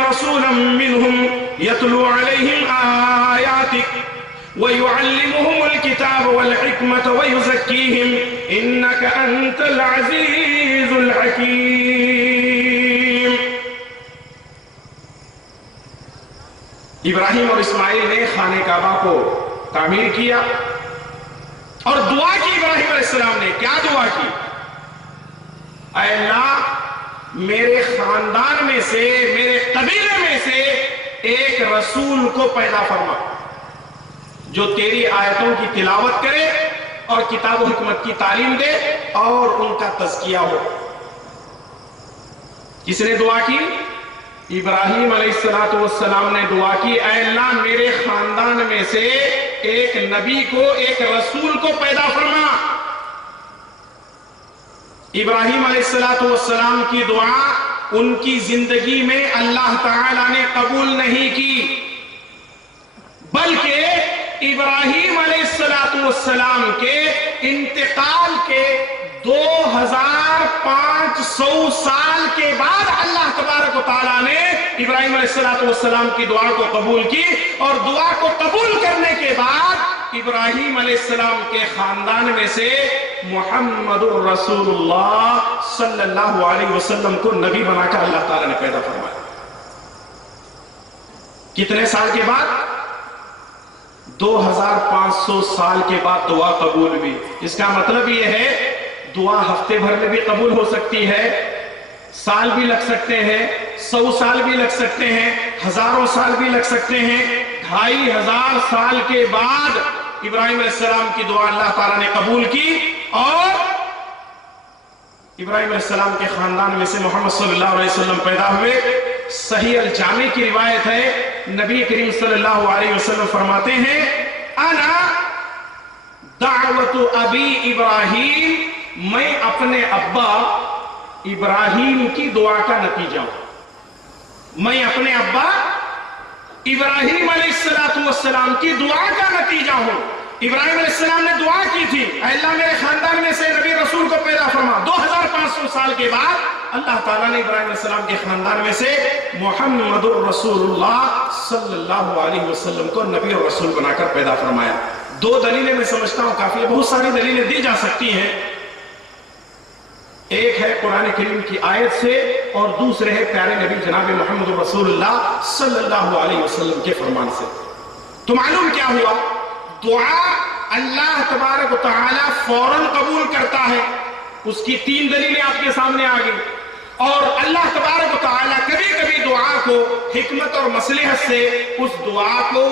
رسولا منہم یتلو علیہم آیاتک وَيُعَلِّمُهُمُ الْكِتَابَ وَالْحِكْمَةَ وَيُزَكِّيهِمْ إِنَّكَ أَنْتَ الْعَزِيزُ الْحَكِيمُ۔ ابراہیم اور اسماعیل نے خانہ کعبہ کو تعمیر کیا اور دعا کی۔ ابراہیم علیہ السلام نے کیا دعا کی؟ اے اللہ میرے خاندان میں سے، میرے قبیلے میں سے ایک رسول کو پیدا فرما جو تیری آیتوں کی تلاوت کرے اور کتاب و حکمت کی تعلیم دے اور ان کا تزکیہ ہو۔ کس نے دعا کی؟ ابراہیم علیہ السلام نے دعا کی، اے اللہ میرے خاندان میں سے ایک نبی کو، ایک رسول کو پیدا فرما۔ ابراہیم علیہ السلام کی دعا ان کی زندگی میں اللہ تعالی نے قبول نہیں کی، بلکہ ابراہیم علیہ السلام کے انتقال کے 2500 سال کے بعد اللہ تبارک و تعالیٰ نے ابراہیم علیہ السلام کی دعا کو قبول کی، اور دعا کو قبول کرنے کے بعد ابراہیم علیہ السلام کے خاندان میں سے محمد الرسول اللہ صلی اللہ علیہ وسلم کو نبی بنا کر اللہ تعالیٰ نے پیدا فرمایا۔ کتنے سال کے بعد؟ 2500 سال کے بعد دعا قبول ہوئی۔ اس کا مطلب یہ ہے دعا ہفتے بھر میں بھی قبول ہو سکتی ہے، سال بھی لگ سکتے ہیں، 100 سال بھی لگ سکتے ہیں، ہزاروں سال بھی لگ سکتے ہیں۔ 2500 سال کے بعد ابراہیم علیہ السلام کی دعا اللہ تعالیٰ نے قبول کی، اور ابراہیم علیہ السلام کے خاندان میں سے محمد صلی اللہ علیہ وسلم پیدا ہوئے۔ صحیح الجامع کی روایت ہے، نبی کریم صلی اللہ علیہ وسلم فرماتے ہیں، انا دعوت ابی ابراہیم، میں اپنے ابا ابراہیم کی دعا کا نتیجہ ہوں۔ میں اپنے ابا ابراہیم علیہ السلام کی دعا کا نتیجہ ہوں۔ ابراہیم علیہ السلام نے دعا کی تھی، اے اللہ میرے خاندان میں سے نبی رسول کو پیدا فرما۔ 2500 سال کے بعد اللہ تعالیٰ نے ابراہیم علیہ السلام کے خاندان میں سے محمد الرسول اللہ صلی اللہ علیہ وسلم کو نبی اور رسول بنا کر پیدا فرمایا۔ 2 دلیلیں میں سمجھتا ہوں کافی ہے، بہت ساری دلیلیں دی جا سکتی ہیں۔ ایک ہے قرآن کریم کی آیت سے، اور دوسرے ہے پیارے نبی جناب محمد رسول اللہ صلی اللہ علیہ وسلم کے فرمان سے۔ تو معلوم کیا ہوا؟ دعا اللہ تبارک و تعالی فوراً قبول کرتا ہے۔ اس کی 3 دلیلیں آپ کے سامنے آ گئی، اور اللہ تبارک و تعالی کبھی کبھی دعا کو حکمت اور مصلحت سے اس دعا کو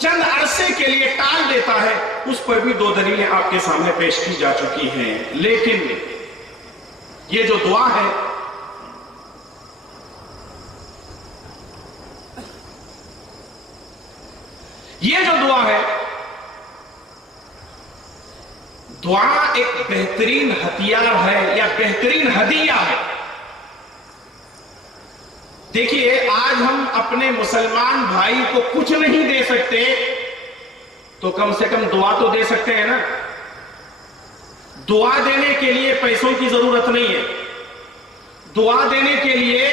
چند عرصے کے لیے ٹال دیتا ہے۔ اس پر بھی 2 دلیلیں آپ کے سامنے پیش کی جا چکی ہیں۔ لیکن یہ جو دعا ہے، دعا ایک بہترین ہتھیار ہے یا بہترین ہدیہ ہے۔ دیکھیے، آج ہم اپنے مسلمان بھائی کو کچھ نہیں دے سکتے تو کم سے کم دعا تو دے سکتے ہیں نا۔ دعا دینے کے لیے پیسوں کی ضرورت نہیں ہے، دعا دینے کے لیے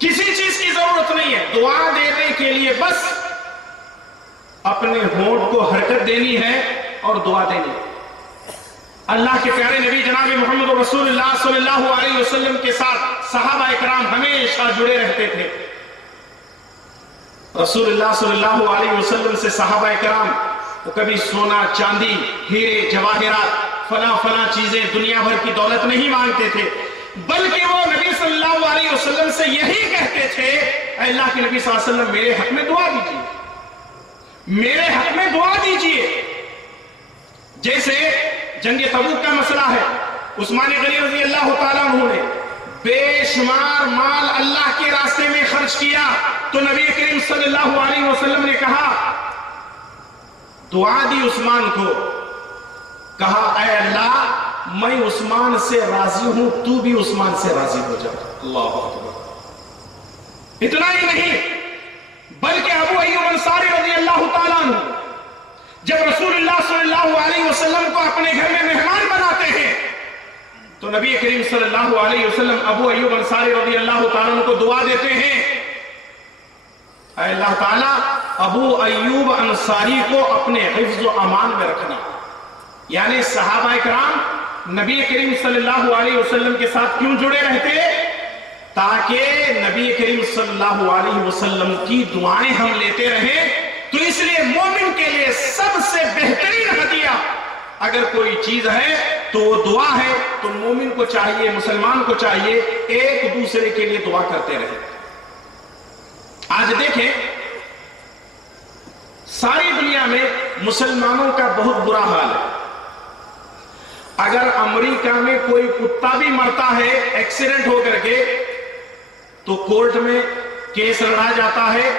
کسی چیز کی ضرورت نہیں ہے۔ دعا دینے کے لیے بس اپنے ہونٹ کو حرکت دینی ہے اور دعا دینی ہے۔ اللہ کے پیارے نبی جناب محمد رسول اللہ صلی اللہ علیہ وسلم کے ساتھ صحابہ اکرام ہمیشہ جڑے رہتے تھے۔ رسول اللہ صلی اللہ علیہ وسلم سے صحابہ اکرام وہ کبھی سونا چاندی ہیرے جواہرات فلاں چیزیں دنیا بھر کی دولت نہیں مانگتے تھے، بلکہ وہ نبی صلی اللہ علیہ وسلم سے یہی کہتے تھے، اے اللہ کے نبی صلی اللہ علیہ وسلم میرے حق میں دعا دیجیے، میرے حق میں دعا دیجیے۔ جیسے جنگ تبوک کا مسئلہ ہے، عثمان غنی رضی اللہ تعالیٰ عنہ نے بے شمار مال اللہ کے راستے میں خرچ کیا، تو نبی کریم صلی اللہ علیہ وسلم نے کہا، دعا دی عثمان کو، کہا اے اللہ میں عثمان سے راضی ہوں، تو بھی عثمان سے راضی ہو جا۔ اللہ اکبر۔ اتنا ہی نہیں بلکہ ابو ایوب انصاری رضی اللہ تعالیٰ عنہ جب رسول اللہ صلی اللہ علیہ وسلم کو اپنے گھر میں مہمان بناتے ہیں تو نبی کریم صلی اللہ علیہ وسلم ابو ایوب انصاری رضی اللہ تعالیٰ عنہ کو دعا دیتے ہیں، اے اللہ تعالیٰ ابو ایوب انصاری کو اپنے حفظ و امان میں رکھنا۔ یعنی صحابہ اکرام نبی کریم صلی اللہ علیہ وسلم کے ساتھ کیوں جڑے رہتے؟ تاکہ نبی کریم صلی اللہ علیہ وسلم کی دعائیں ہم لیتے رہیں۔ تو اس لیے مومن کے لیے سب سے بہترین ہدیہ اگر کوئی چیز ہے تو وہ دعا ہے۔ تو مومن کو چاہیے، مسلمان کو چاہیے ایک دوسرے کے لیے دعا کرتے رہیں۔ آج دیکھیں ساری دنیا میں مسلمانوں کا بہت برا حال ہے. اگر امریکہ میں کوئی کتا بھی مرتا ہے ایکسیڈنٹ ہو کر کے تو کورٹ میں کیس لڑا جاتا ہے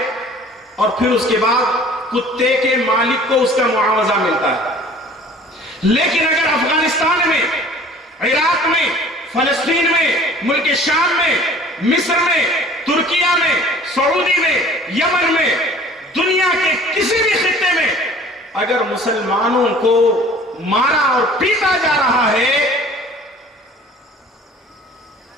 اور پھر اس کے بعد کتے کے مالک کو اس کا معاوضہ ملتا ہے. لیکن اگر افغانستان میں، عراق میں، فلسطین میں، ملک شام میں، مصر میں، ترکیہ میں، سعودی میں، یمن میں، دنیا کے کسی بھی خطے میں اگر مسلمانوں کو مارا اور پیٹا جا رہا ہے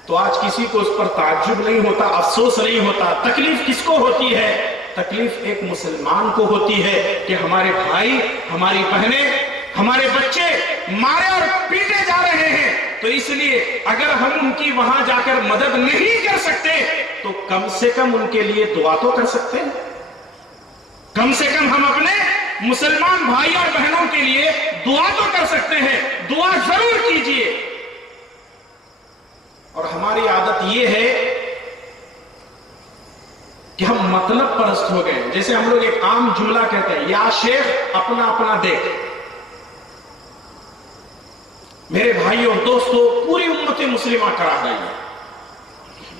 تو آج کسی کو اس پر تعجب نہیں ہوتا، افسوس نہیں ہوتا. تکلیف کس کو ہوتی ہے؟ تکلیف ایک مسلمان کو ہوتی ہے کہ ہمارے بھائی، ہماری بہنیں، ہمارے بچے مارے اور پیٹے جا رہے ہیں. تو اس لیے اگر ہم ان کی وہاں جا کر مدد نہیں کر سکتے تو کم سے کم ان کے لیے دعا تو کر سکتے ہیں. کم سے کم ہم اپنے مسلمان بھائی اور بہنوں کے لیے دعا تو کر سکتے ہیں. دعا ضرور کیجئے. اور ہماری عادت یہ ہے کہ ہم مطلب پرست ہو گئے. جیسے ہم لوگ ایک عام جملہ کہتے ہیں، یا شیخ اپنا اپنا دیکھ. میرے بھائیوں اور دوستو، پوری امت مسلمہ کرا رہی ہے،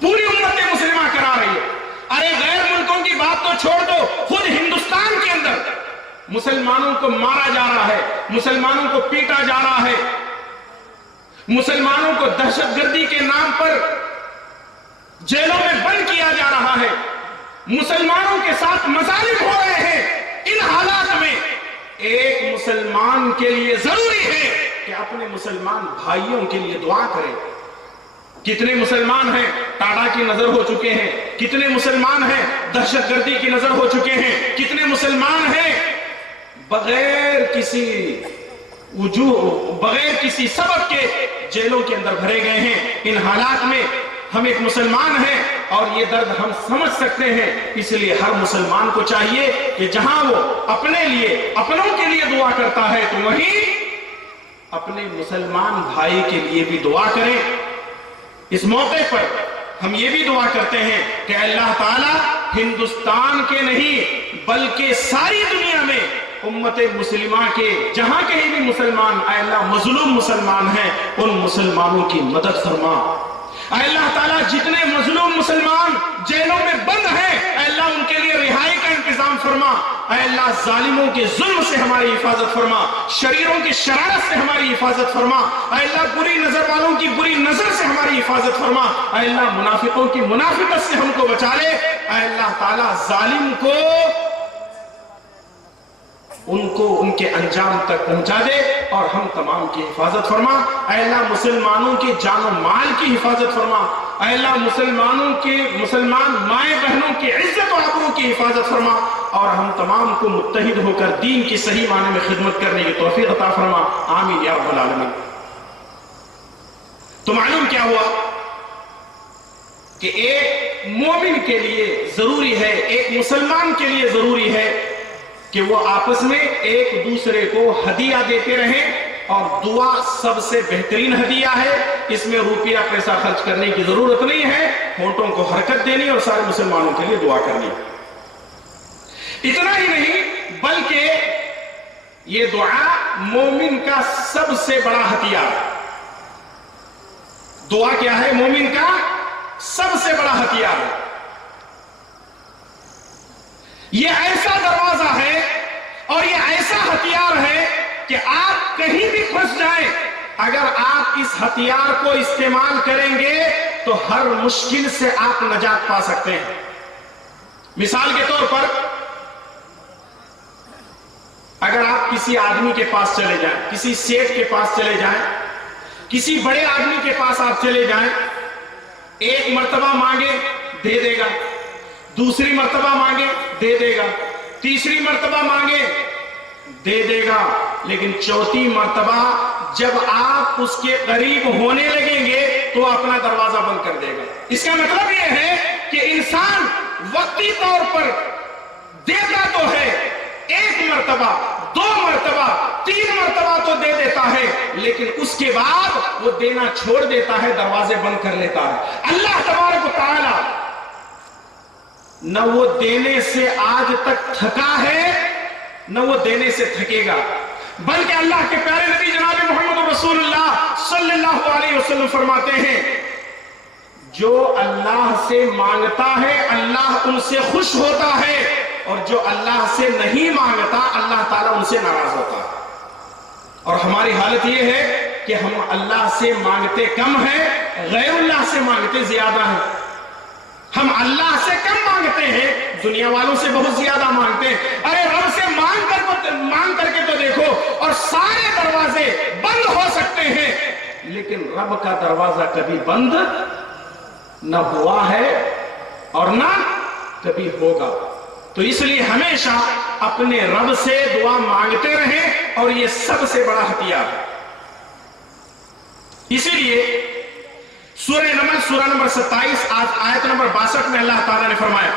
پوری امت مسلمہ کرا رہی ہے. ارے غیر ملکوں کی بات تو چھوڑ دو، خود ہندوستان کے اندر مسلمانوں کو مارا جا رہا ہے، مسلمانوں کو پیٹا جا رہا ہے، مسلمانوں کو دہشت گردی کے نام پر جیلوں میں بند کیا جا رہا ہے، مسلمانوں کے ساتھ مظالم ہو رہے ہیں. ان حالات میں ایک مسلمان کے لیے ضروری ہے کہ اپنے مسلمان بھائیوں کے لیے دعا کرے. کتنے مسلمان ہیں ٹاٹا کی نظر ہو چکے ہیں، کتنے مسلمان ہیں دہشت گردی کی نظر ہو چکے ہیں، کتنے مسلمان ہیں بغیر کسی وجوہ، بغیر کسی سبب کے جیلوں کے اندر بھرے گئے ہیں. ان حالات میں ہم ایک مسلمان ہیں اور یہ درد ہم سمجھ سکتے ہیں. اس لیے ہر مسلمان کو چاہیے کہ جہاں وہ اپنے لیے، اپنوں کے لیے دعا کرتا ہے تو وہیں اپنے مسلمان بھائی کے لیے بھی دعا کریں. اس موقع پر ہم یہ بھی دعا کرتے ہیں کہ اللہ تعالیٰ ہندوستان کے نہیں بلکہ ساری دنیا میں امت مسلمہ کے جہاں کہیں بھی مسلمان، اے اللہ مظلوم مسلمان ہیں، ان مسلمانوں کی مدد فرما. اے اللہ تعالیٰ جتنے مظلوم مسلمان جیلوں میں بند ہیں، اے اللہ ان کے لیے رہائی کا انتظام فرما. اے اللہ ظالموں کے ظلم سے ہماری حفاظت فرما، شریروں کی شرارت سے ہماری حفاظت فرما. اے اللہ بری نظر والوں کی بری نظر سے ہماری حفاظت فرما. اے اللہ منافقوں کی منافقت سے ہم کو بچا لے. اے اللہ تعالیٰ ظالم کو ان کے انجام تک پہنچا دے اور ہم تمام کی حفاظت فرما. اے اللہ مسلمانوں کے جان و مال کی حفاظت فرما. اے اللہ مسلمان مائیں بہنوں کی عزت و آبرو کی حفاظت فرما اور ہم تمام کو متحد ہو کر دین کی صحیح معنی میں خدمت کرنے کی توفیق عطا فرما. آمین یا رب العالمین. تو معلوم کیا ہوا کہ ایک مومن کے لیے ضروری ہے، ایک مسلمان کے لیے ضروری ہے کہ وہ آپس میں ایک دوسرے کو ہدیہ دیتے رہیں. اور دعا سب سے بہترین ہدیہ ہے. اس میں روپیہ پیسہ خرچ کرنے کی ضرورت نہیں ہے، ہونٹوں کو حرکت دینی اور سارے مسلمانوں کے لیے دعا کرنی. اتنا ہی نہیں بلکہ یہ دعا مومن کا سب سے بڑا ہتھیار. دعا کیا ہے؟ مومن کا سب سے بڑا ہتھیار ہے. یہ ایسا دروازہ ہے اور یہ ایسا ہتھیار ہے کہ آپ کہیں بھی پھنس جائیں، اگر آپ اس ہتھیار کو استعمال کریں گے تو ہر مشکل سے آپ نجات پا سکتے ہیں. مثال کے طور پر اگر آپ کسی آدمی کے پاس چلے جائیں، کسی سیٹ کے پاس چلے جائیں، کسی بڑے آدمی کے پاس آپ چلے جائیں، ایک مرتبہ مانگے دے دے گا، دوسری مرتبہ مانگے دے دے گا، تیسری مرتبہ مانگے دے دے گا، لیکن چوتھی مرتبہ جب آپ اس کے قریب ہونے لگیں گے تو اپنا دروازہ بند کر دے گا. اس کا مطلب یہ ہے کہ انسان وقتی طور پر دیتا تو ہے، ایک مرتبہ، دو مرتبہ، تین مرتبہ تو دے دیتا ہے، لیکن اس کے بعد وہ دینا چھوڑ دیتا ہے، دروازے بند کر لیتا ہے. اللہ تبارک و تعالی نہ وہ دینے سے آج تک تھکا ہے نہ وہ دینے سے تھکے گا، بلکہ اللہ کے پیارے نبی جناب محمد رسول اللہ صلی اللہ علیہ وسلم فرماتے ہیں جو اللہ سے مانگتا ہے اللہ ان سے خوش ہوتا ہے، اور جو اللہ سے نہیں مانگتا اللہ تعالیٰ ان سے ناراض ہوتا ہے۔ اور ہماری حالت یہ ہے کہ ہم اللہ سے مانگتے کم ہیں، غیر اللہ سے مانگتے زیادہ ہیں۔ ہم اللہ سے کم مانگتے ہیں، دنیا والوں سے بہت زیادہ مانگتے ہیں۔ ارے رب سے مانگ کر کے تو دیکھو، اور سارے دروازے بند ہو سکتے ہیں لیکن رب کا دروازہ کبھی بند نہ ہوا ہے اور نہ کبھی ہوگا۔ تو اس لیے ہمیشہ اپنے رب سے دعا مانگتے رہیں، اور یہ سب سے بڑا ہتھیار ہے۔ اسی لیے سورہ نمبر 27 آیت نمبر 62 میں اللہ تعالیٰ نے فرمایا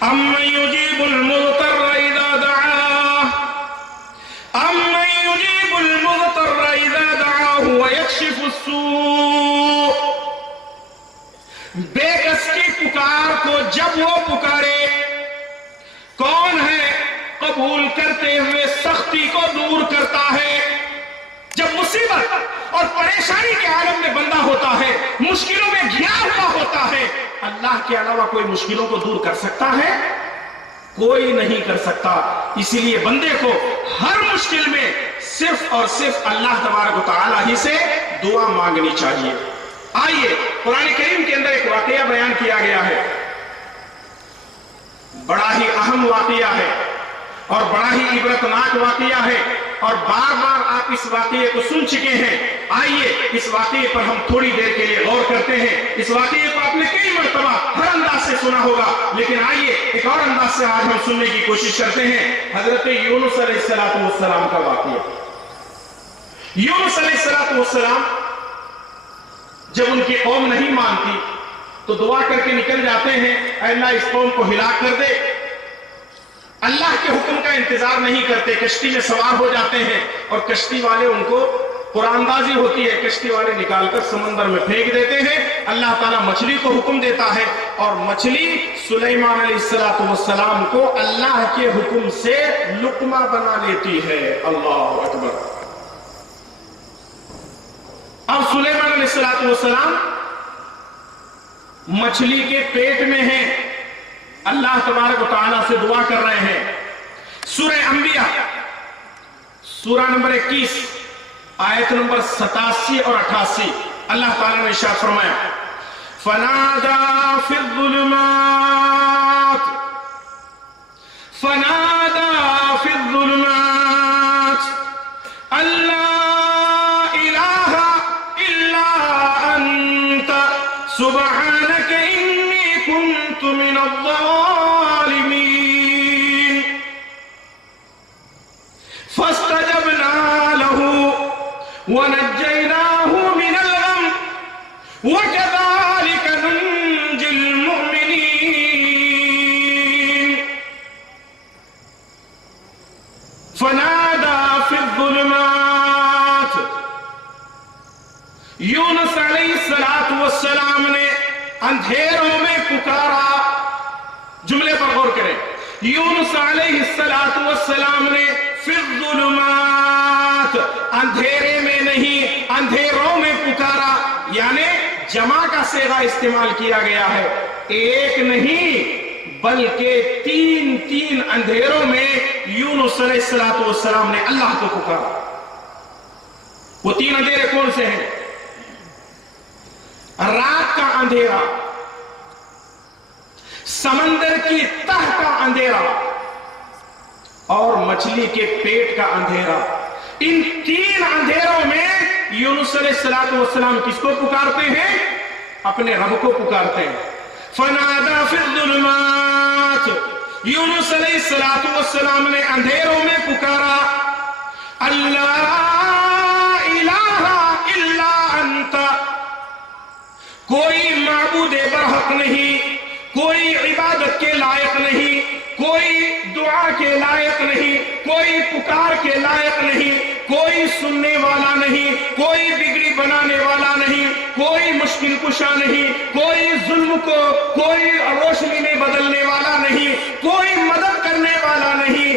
اَمَّن يُجِيبُ الْمُضْطَرَّ إِذَا دَعَاهُ أَمَّن يُجِيبُ الْمُضْطَرَّ إِذَا دَعَاهُ وَيَكْشِفُ السُّوءَ، بے کس کی پکار کو جب وہ پکارے، کون ہے قبول کرتے ہوئے سختی کو دور کرتا ہے۔ جب مصیبت اور پریشانی کے عالم میں بندہ ہوتا ہے، مشکلوں میں گھرا ہوا ہوتا ہے، اللہ کے علاوہ کوئی مشکلوں کو دور کر سکتا ہے؟ کوئی نہیں کر سکتا۔ اسی لیے بندے کو ہر مشکل میں صرف اور صرف اللہ تبارک و تعالیٰ ہی سے دعا مانگنی چاہیے۔ آئیے قرآن کریم کے اندر ایک واقعہ بیان کیا گیا ہے، بڑا ہی اہم واقعہ ہے اور بڑا ہی عبرتناک واقعہ ہے، اور بار بار آپ اس واقعے کو سن چکے ہیں۔ آئیے اس واقعے پر ہم تھوڑی دیر کے لیے غور کرتے ہیں۔ اس واقعے کو آپ نے کئی مرتبہ ہر انداز سے سنا ہوگا، لیکن آئیے ایک اور انداز سے آج ہم سننے کی کوشش کرتے ہیں۔ حضرت یونس علیہ السلام کا واقعہ۔ یونس علیہ السلام جب ان کی قوم نہیں مانتی تو دعا کر کے نکل جاتے ہیں، اے اللہ اس قوم کو ہلاک کر دے۔ اللہ کے حکم کا انتظار نہیں کرتے، کشتی میں سوار ہو جاتے ہیں، اور کشتی والے ان کو قرآن اندازی ہوتی ہے، کشتی والے نکال کر سمندر میں پھینک دیتے ہیں۔ اللہ تعالیٰ مچھلی کو حکم دیتا ہے، اور مچھلی سلیمان علیہ السلام کو اللہ کے حکم سے لقمہ بنا لیتی ہے۔ اللہ اکبر۔ اب سلیمان علیہ السلام مچھلی کے پیٹ میں ہیں، اللہ تبارک و تعالیٰ سے دعا کر رہے ہیں۔ سورہ انبیاء سورہ نمبر 21 آیت نمبر 87 اور 88 اللہ تعالیٰ نے ارشاد فرمایا فَنَادَى فِي الظُّلُمَاتِ اللہ الہ الا انت سبحانک انی کنت من الظالمین فاستجبنا له ونجيناه من الغم وكذلك ننجي المؤمنين فنادى في الظلمات یونس علیہ السلام نے اندھیروں میں پکارا۔ جملے پر غور کریں، یونس علیہ السلام نے فی الظلمات اندھیرے میں نہیں اندھیروں میں پکارا، یعنی جمع کا صیغہ استعمال کیا گیا ہے، ایک نہیں بلکہ تین اندھیروں میں یونس علیہ السلام نے اللہ کو پکارا۔ وہ تین اندھیرے کون سے ہیں؟ رات کا اندھیرا، سمندر کی تہ کا اندھیرا اور مچھلی کے پیٹ کا اندھیرا۔ ان تین اندھیروں میں یونس علیہ السلام کس کو پکارتے ہیں؟ اپنے رب کو پکارتے ہیں۔ فنادى فی الظلمات، یونس علیہ السلام نے اندھیروں میں پکارا، اللہ الہ الا انت، کوئی معبود برحق نہیں، کوئی عبادت کے لائق نہیں، کوئی دعا کے لائق نہیں، کوئی پکار کے لائق نہیں، کوئی سننے والا نہیں، کوئی بگڑی بنانے والا نہیں، کوئی مشکل کشا نہیں، کوئی ظلم کو کوئی روشنی میں بدلنے والا نہیں، کوئی مدد کرنے والا نہیں،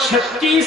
36,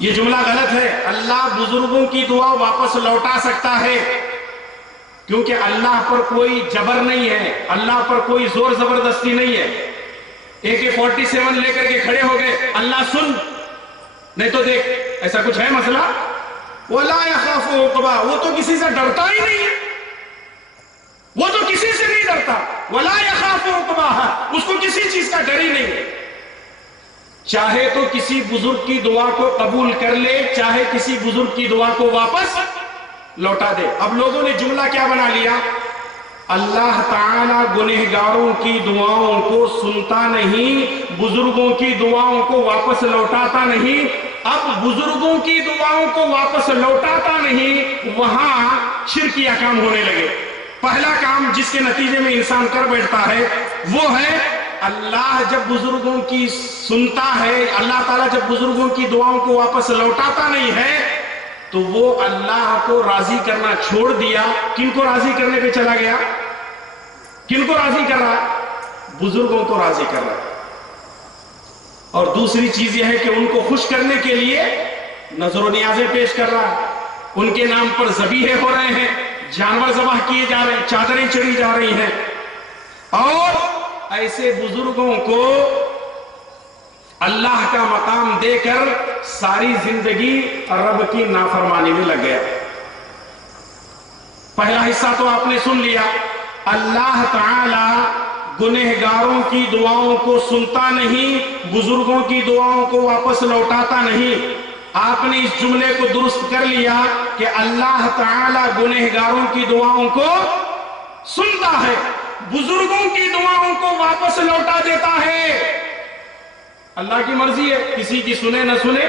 یہ جملہ غلط ہے. اللہ بزرگوں کی دعا واپس لوٹا سکتا ہے، کیونکہ اللہ پر کوئی جبر نہیں ہے، اللہ پر کوئی زور زبردستی نہیں ہے. AK-47 لے کر کے کھڑے ہو گئے، اللہ سن، نہیں تو دیکھ، ایسا کچھ ہے مسئلہ؟ وَلَا يَخَافُ عُقْبَاهَا، وہ تو کسی سے ڈرتا ہی نہیں ہے، وہ تو کسی سے نہیں ڈرتا. وَلَا يَخَافُ عُقْبَاهَا، اس کو کسی چیز کا ڈر ہی نہیں ہے. چاہے تو کسی بزرگ کی دعا کو قبول کر لے، چاہے کسی بزرگ کی دعا کو واپس لوٹا دے. اب لوگوں نے جملہ کیا بنا لیا؟ اللہ تعالیٰ گنہگاروں کی دعاؤں کو سنتا نہیں، بزرگوں کی دعاؤں کو واپس لوٹاتا نہیں. اب بزرگوں کی دعاؤں کو واپس لوٹاتا نہیں، وہاں شرکیہ کام ہونے لگے. پہلا کام جس کے نتیجے میں انسان کر بیٹھتا ہے وہ ہے، اللہ جب بزرگوں کی سنتا ہے، اللہ تعالیٰ جب بزرگوں کی دعاؤں کو واپس لوٹاتا نہیں ہے تو وہ اللہ کو راضی کرنا چھوڑ دیا. کن کو راضی کرنے پہ چلا گیا؟ کن کو راضی کر رہا ہے؟ بزرگوں کو راضی کر رہا ہے. اور دوسری چیز یہ ہے کہ ان کو خوش کرنے کے لیے نظر و نیازیں پیش کر رہا ہے. ان کے نام پر ذبیحے ہو رہے ہیں، جانور ذبح کیے جا رہے ہیں، چادریں چڑھی جا رہی ہیں. اور ایسے بزرگوں کو اللہ کا مقام دے کر ساری زندگی رب کی نافرمانی میں لگ گیا. پہلا حصہ تو آپ نے سن لیا، اللہ تعالی گنہگاروں کی دعاؤں کو سنتا نہیں، بزرگوں کی دعاؤں کو واپس لوٹاتا نہیں. آپ نے اس جملے کو درست کر لیا کہ اللہ تعالی گنہگاروں کی دعاؤں کو سنتا ہے، بزرگوں کی دعاؤں کو واپس لوٹا دیتا ہے. اللہ کی مرضی ہے، کسی کی سنے نہ سنے،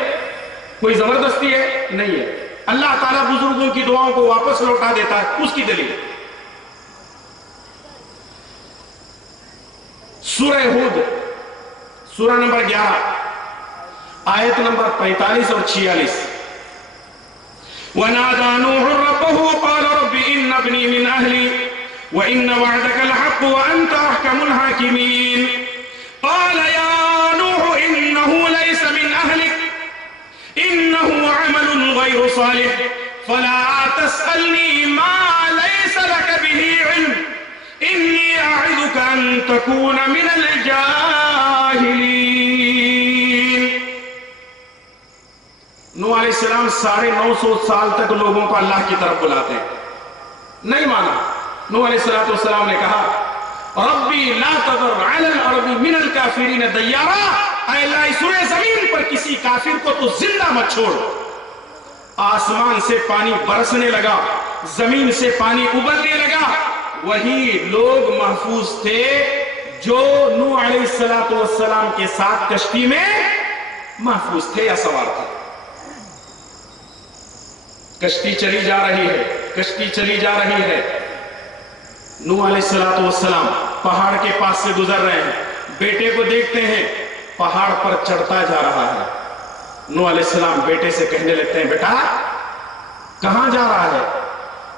کوئی زبردستی ہے نہیں ہے. اللہ تعالیٰ بزرگوں کی دعاؤں کو واپس لوٹا دیتا ہے. اس کی دلیل سورہ ہود، سورہ نمبر 11 آیت نمبر 45 اور 46. وَنَادَى نُوحٌ رَبَّهُ قَالَ رَبِّ إِنَّ ابْنِي مِنْ أَهْلِي وَإِنَّ وَعْدَكَ الْحَقُّ وَأَنْتَ أَحْكَمُ الْحَاكِمِينَ. قَالَ يَا نُوحُ إِنَّهُ لَيْسَ مِنْ أَهْلِكَ إِنَّهُ عَمَلٌ غَيْرُ صَالِحٍ فَلَا تَسْأَلْنِي مَا لَيْسَ لَكَ بِهِ عِلْمٌ إِنِّي أَعِظُكَ أَن تَكُونَ مِنَ الْجَاهِلِينَ. نوح علیہ السلام 950 سال تک لوگوں کو اللہ کی طرف بلاتے ہیں، نہیں مانا. نوح علیہ السلام نے کہا ربی لا تذر علی الارض من الکافرین دیارا، اے اللہ اس روئے زمین پر کسی کافر کو تو زندہ مت چھوڑ. آسمان سے پانی برسنے لگا، زمین سے پانی ابلنے لگا. وہی لوگ محفوظ تھے جو نوح علیہ السلام کے ساتھ کشتی میں محفوظ تھے یا سوار تھے. کشتی چلی جا رہی ہے، کشتی چلی جا رہی ہے. نوح علیہ السلام پہاڑ کے پاس سے گزر رہے ہیں، بیٹے کو دیکھتے ہیں پہاڑ پر چڑھتا جا رہا ہے. نوح علیہ السلام بیٹے سے کہنے لگتے ہیں بیٹا کہاں جا رہا ہے؟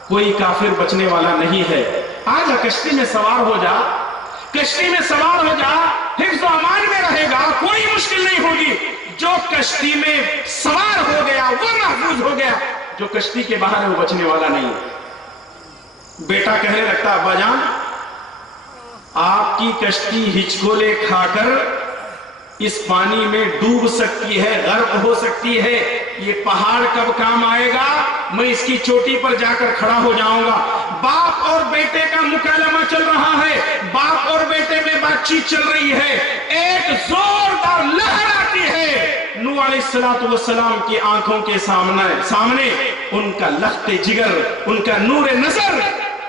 کوئی کافر بچنے والا نہیں ہے، آ جا کشتی میں سوار ہو جا، کشتی میں سوار ہو جا، حفظ و امان میں رہے گا، کوئی مشکل نہیں ہوگی. جو کشتی میں سوار ہو گیا وہ محفوظ ہو گیا، جو کشتی کے باہر ہے وہ بچنے والا نہیں ہے. بیٹا کہنے لگتا ابا جان آپ کی کشتی ہچکولے کھا کر اس پانی میں ڈوب سکتی ہے، غرق ہو سکتی ہے. یہ پہاڑ کب کام آئے گا؟ میں اس کی چوٹی پر جا کر کھڑا ہو جاؤں گا. باپ اور بیٹے کا مکالمہ چل رہا ہے، باپ اور بیٹے میں بات چیت چل رہی ہے. ایک زوردار لہر آتی ہے، نوح علیہ السلام کی آنکھوں کے سامنے ان کا لخت جگر، ان کا نور نظر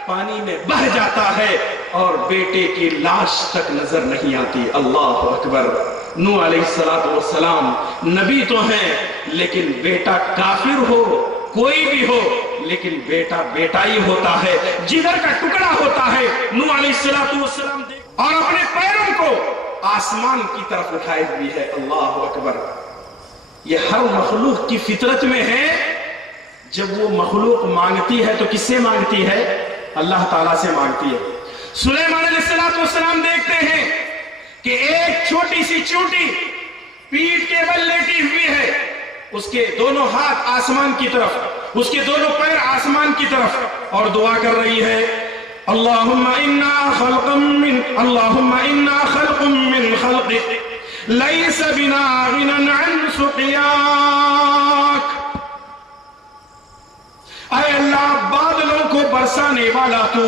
پانی میں بہہ جاتا ہے اور بیٹے کی لاش تک نظر نہیں آتی. اللہ اکبر. نوح علیہ السلام نبی تو ہیں لیکن بیٹا کافر ہو کوئی بھی ہو لیکن بیٹا بیٹا ہی ہوتا ہے، جگر کا ٹکڑا ہوتا ہے. نوح علیہ السلام اور اپنے پیروں کو آسمان کی طرف اٹھائے ہوئی ہے. اللہ اکبر. یہ ہر مخلوق کی فطرت میں ہے، جب وہ مخلوق مانگتی ہے تو کس سے مانگتی ہے؟ اللہ تعالیٰ سے مانگتی ہے. سلیمان علیہ السلام دیکھتے ہیں کہ ایک چھوٹی سی چونٹی پیٹھ کے بل لیٹی ہوئی ہے، اس کے دونوں ہاتھ آسمان کی طرف, اس کے دونوں پیر آسمان کی طرف, اور دعا کر رہی ہے اللہم انا خلق من خلقک لیس بنا غنى عن سقیاک. اے اللہ, بادلوں کو برسانے والا تو,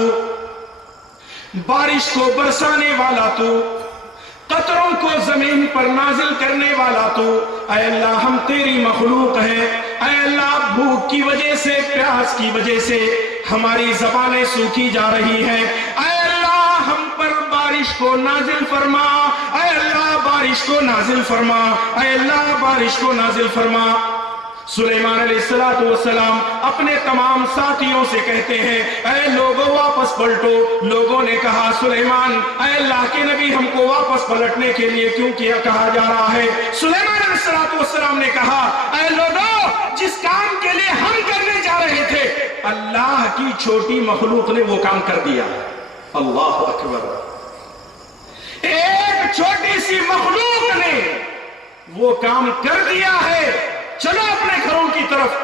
بارش کو برسانے والا تو, قطروں کو زمین پر نازل کرنے والا تو, اے اللہ ہم تیری مخلوق ہیں. اے اللہ, بھوک کی وجہ سے, پیاس کی وجہ سے ہماری زبانیں سوکھی جا رہی ہیں. اے اللہ ہم پر بارش کو نازل فرما. اے اللہ بارش کو نازل فرما. اے اللہ بارش کو نازل فرما. سلیمان علیہ السلام اپنے تمام ساتھیوں سے کہتے ہیں اے لوگوں واپس پلٹو. لوگوں نے کہا سلیمان, اے اللہ کے نبی, ہم کو واپس پلٹنے کے لیے کیوں کہا جا رہا ہے؟ سلیمان علیہ السلام نے کہا اے لوگوں, جس کام کے لیے ہم کرنے جا رہے تھے اللہ کی چھوٹی مخلوق نے وہ کام کر دیا. اللہ اکبر. ایک چھوٹی سی مخلوق نے وہ کام کر دیا ہے. چلو اپنے گھروں کی طرف.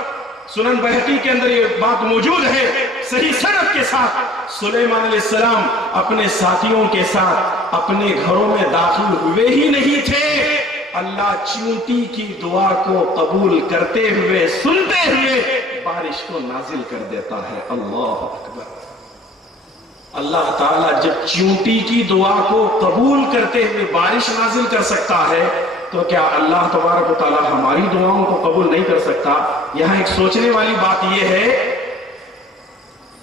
سنن بہقی کے اندر یہ بات موجود ہے صحیح سند کے ساتھ. سلیمان علیہ السلام اپنے ساتھیوں کے ساتھ اپنے گھروں میں داخل ہوئے ہی نہیں تھے, اللہ چیونٹی کی دعا کو قبول کرتے ہوئے, سنتے ہوئے بارش کو نازل کر دیتا ہے. اللہ اکبر. اللہ تعالیٰ جب چیونٹی کی دعا کو قبول کرتے ہوئے بارش نازل کر سکتا ہے تو کیا اللہ تبارک و تعالیٰ ہماری دعاؤں کو قبول نہیں کر سکتا؟ یہاں ایک سوچنے والی بات یہ ہے,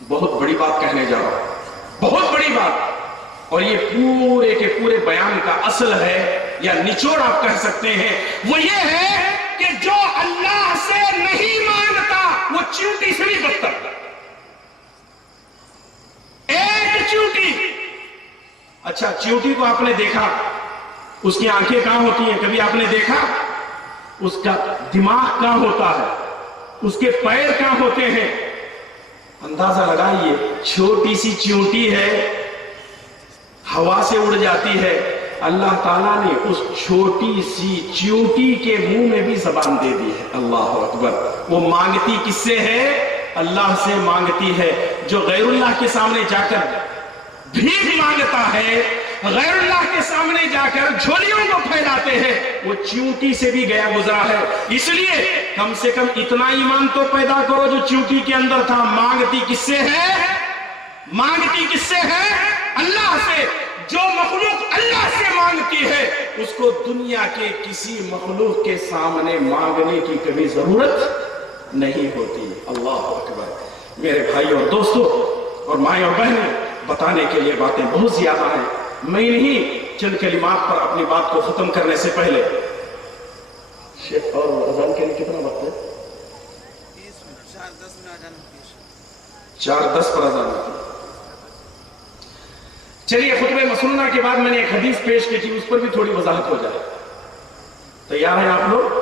بہت بڑی بات کہنے جا رہا ہوں, بہت بڑی بات, اور یہ پورے کے پورے بیان کا اصل ہے یا نچوڑ آپ کہہ سکتے ہیں. وہ یہ ہے کہ جو اللہ سے نہیں مانگتا وہ چیونٹی سے بھی بدتر. ایک چیونٹی, اچھا چیونٹی کو آپ نے دیکھا, اس کی آنکھیں کہاں ہوتی ہیں؟ کبھی آپ نے دیکھا؟ اس کا دماغ کہاں ہوتا ہے؟ اس کے پیر کہاں ہوتے ہیں؟ اندازہ لگائیے, چھوٹی سی چیونٹی ہے, ہوا سے اڑ جاتی ہے. اللہ تعالیٰ نے اس چھوٹی سی چیونٹی کے منہ میں بھی زبان دے دی ہے. اللہ اکبر. وہ مانگتی کس سے ہے؟ اللہ سے مانگتی ہے. جو غیر اللہ کے سامنے جا کر بھیک مانگتا ہے, غیر اللہ کے سامنے جا کر جھولیوں کو پھیلاتے ہیں, وہ چیونٹی سے بھی گیا گزرا ہے. اس لیے کم سے کم اتنا ایمان تو پیدا کرو جو چیونٹی کے اندر تھا. مانگتی کس سے ہے؟ مانگتی کس سے ہے؟ اللہ سے. جو مخلوق اللہ سے مانگتی ہے اس کو دنیا کے کسی مخلوق کے سامنے مانگنے کی کبھی ضرورت نہیں ہوتی. اللہ اکبر. میرے بھائی اور دوستوں اور مائیں اور بہنیں, بتانے کے لیے باتیں بہت زیادہ ہیں. میں نہیں چند کلمات پر اپنی بات کو ختم کرنے سے پہلے, شیخ اور اذان کے لیے کتنا وقت ہے؟ 4:10 پر اذان ہوتی ہے. چلیے خطبہ مسنونہ کے بعد میں نے ایک حدیث پیش کی تھی, اس پر بھی تھوڑی وضاحت ہو جائے. تیار ہیں آپ لوگ؟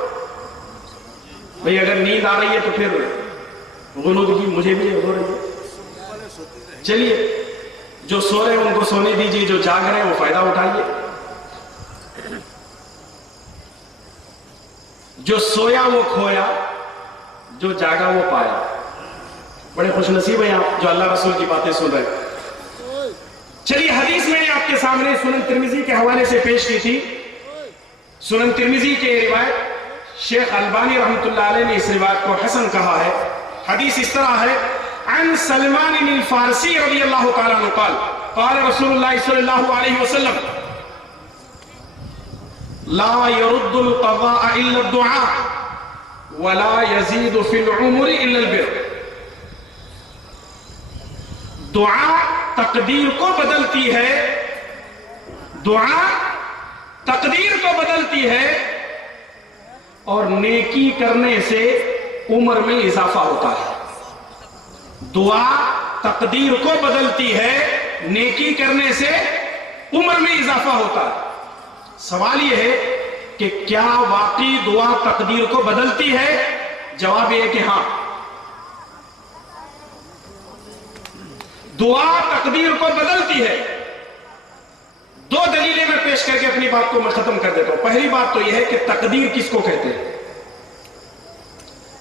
بھئی اگر نیند آ رہی ہے تو پھر غنودگی مجھے بھی ہو رہی ہے. چلیے جو سو رہے ہیں ان کو سونے دیجیے, جو جاگ رہے ہیں وہ فائدہ اٹھائیے. جو سویا وہ کھویا, جو جاگا وہ پایا. بڑے خوش نصیب ہیں آپ جو اللہ رسول کی باتیں سن رہے ہیں. چلیے حدیث میں نے آپ کے سامنے سنن ترمذی کے حوالے سے پیش کی تھی. سنن ترمذی کے روایت شیخ البانی رحمۃ اللہ علیہ نے اس روایت کو حسن کہا ہے. حدیث اس طرح ہے, عن سلمان الفارسی رضی اللہ تعالی عنہ قال قال رسول اللہ صلی اللہ علیہ وسلم لا يرد القضاء الا الدعاء ولا يزيد في العمر الا البر. دعا تقدیر کو بدلتی ہے, دعا تقدیر کو بدلتی ہے, اور نیکی کرنے سے عمر میں اضافہ ہوتا ہے. دعا تقدیر کو بدلتی ہے, نیکی کرنے سے عمر میں اضافہ ہوتا ہے. سوال یہ ہے کہ کیا واقعی دعا تقدیر کو بدلتی ہے؟ جواب یہ کہ ہاں, دعا تقدیر کو بدلتی ہے. دو دلیلیں میں پیش کر کے اپنی بات کو میں ختم کر دیتا ہوں. پہلی بات تو یہ ہے کہ تقدیر کس کو کہتے ہیں؟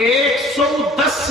110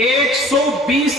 120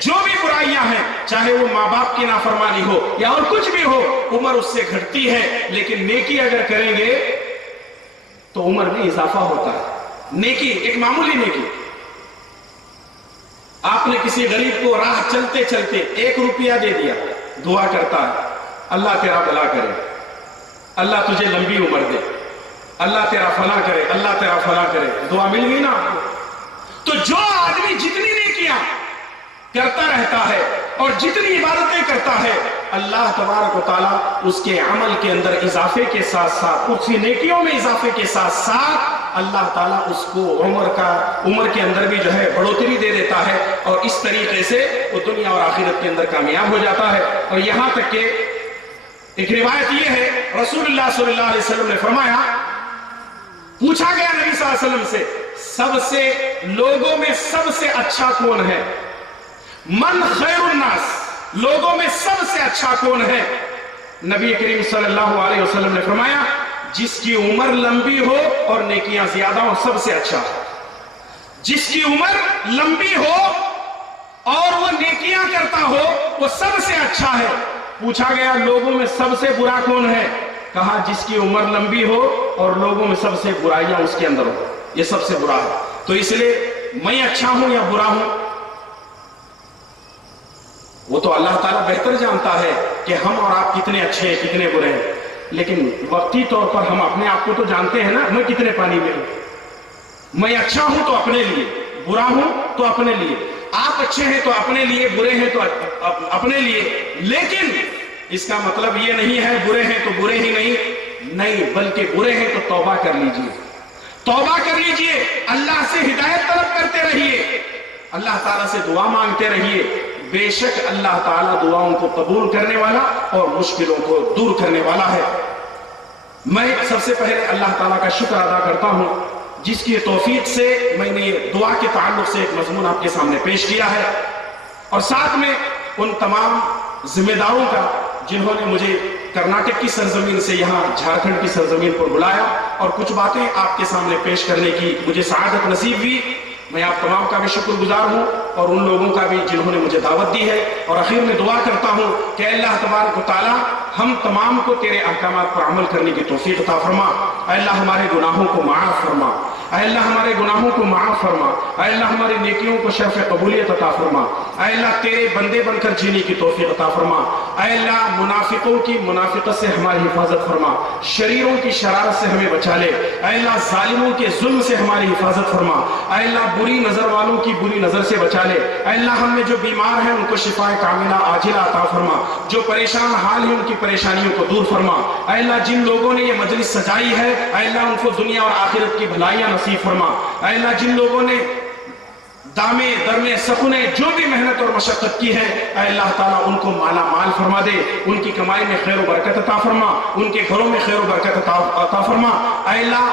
جو بھی برائیاں ہیں، چاہے وہ ماں باپ کی نافرمانی ہو یا اور کچھ بھی ہو، عمر اس سے گھٹتی ہے، لیکن نیکی اگر کریں گے تو عمر میں اضافہ ہوتا ہے۔ نیکی، ایک معمولی نیکی، آپ نے کسی غریب کو راہ چلتے چلتے 1 روپیہ دے دیا، دعا کرتا ہے اللہ تیرا بھلا کرے، اللہ تجھے لمبی عمر دے، اللہ تیرا فلاں کرے، اللہ تیرا فلاں کرے، دعا مل گئی نا آپ کو؟ تو جو آدمی جتنی نیکیاں کرتا رہتا ہے اور جتنی عبادتیں کرتا ہے، اللہ تبارک و تعالیٰ اس کے عمل کے اندر اضافے کے ساتھ ساتھ، اس کی نیکیوں میں اضافے کے ساتھ ساتھ اللہ تعالیٰ اس کو عمر کے اندر بھی جو ہے بڑھوتری دے دیتا ہے، اور اس طریقے سے وہ دنیا اور آخرت کے اندر کامیاب ہو جاتا ہے۔ اور یہاں تک کہ ایک روایت یہ ہے، رسول اللہ صلی اللہ علیہ وسلم نے فرمایا، پوچھا گیا نبی صلی اللہ علیہ وسلم سے، سب سے لوگوں میں سب سے اچھا کون ہے؟ من خیر الناس، لوگوں میں سب سے اچھا کون ہے؟ نبی کریم صلی اللہ علیہ وسلم نے فرمایا، جس کی عمر لمبی ہو اور نیکیاں زیادہ ہو، سب سے اچھا ہے۔ جس کی عمر لمبی ہو اور وہ نیکیاں کرتا ہو، وہ سب سے اچھا ہے۔ پوچھا گیا لوگوں میں سب سے برا کون ہے؟ کہا جس کی عمر لمبی ہو اور لوگوں میں سب سے برائیاں اس کے اندر ہو، یہ سب سے برا ہے۔ تو اس لیے میں اچھا ہوں یا برا ہوں، وہ تو اللہ تعالیٰ بہتر جانتا ہے کہ ہم اور آپ کتنے اچھے ہیں، کتنے برے ہیں، لیکن وقتی طور پر ہم اپنے آپ کو تو جانتے ہیں نا، میں کتنے پانی میں ہوں۔ میں اچھا ہوں تو اپنے لیے، برا ہوں تو اپنے لیے، آپ اچھے ہیں تو اپنے لیے، برے ہیں تو اپنے لیے۔ لیکن اس کا مطلب یہ نہیں ہے برے ہیں تو برے ہی نہیں، بلکہ برے ہیں تو توبہ کر لیجئے، توبہ کر لیجئے، اللہ سے ہدایت طلب کرتے رہیے، اللہ تعالیٰ سے دعا مانگتے رہیے، بے شک اللہ تعالیٰ دعاؤں کو قبول کرنے والا اور مشکلوں کو دور کرنے والا ہے۔ میں سب سے پہلے اللہ تعالیٰ کا شکر ادا کرتا ہوں، جس کی توفیق سے میں نے دعا کے تعلق سے ایک مضمون آپ کے سامنے پیش کیا ہے، اور ساتھ میں ان تمام ذمہ داروں کا جنہوں نے مجھے کرناٹک کی سرزمین سے یہاں جھارکھنڈ کی سرزمین پر بلایا اور کچھ باتیں آپ کے سامنے پیش کرنے کی مجھے سعادت نصیب ہوئی۔ میں آپ تمام کا بھی شکر گزار ہوں، اور ان لوگوں کا بھی جنہوں نے مجھے دعوت دی ہے، اور آخر میں دعا کرتا ہوں کہ اللہ تبارک و تعالیٰ ہم تمام کو تیرے احکامات پر عمل کرنے کی توفیق عطا فرما۔ اے اللہ ہمارے گناہوں کو معاف فرما، اے اللہ ہمارے گناہوں کو معاف فرما، اے اللہ ہماری نیکیوں کو شرف قبولیت عطا فرما، اے اللہ تیرے بندے بن کر جینے کی توفیق عطا فرما، اے اللہ منافقوں کی منافقت سے ہماری حفاظت فرما، شریروں کی شرارت سے ہمیں بچا لے، اے اللہ ظالموں کے ظلم سے ہماری حفاظت فرما، اے اللہ بری نظر والوں کی بری نظر سے بچا لے، اے اللہ ہم میں جو بیمار ہیں ان کو شفا کاملہ عاجلہ عطا فرما، جو پریشان حال ہیں ان کی پریشانیوں کو دور فرما، اے اللہ جن لوگوں نے یہ مجلس سجائی ہے اے اللہ ان کو دنیا اور آخرت کی بھلائیاں نصیب فرما، اے اللہ جن لوگوں نے دامے درمے سخنے جو بھی محنت اور مشقت کی ہے اے اللہ تعالیٰ ان کو مالا مال فرما دے، ان کی کمائی میں خیر و برکت عطا فرما، ان کے گھروں میں خیر و برکت عطا فرما، اے اللہ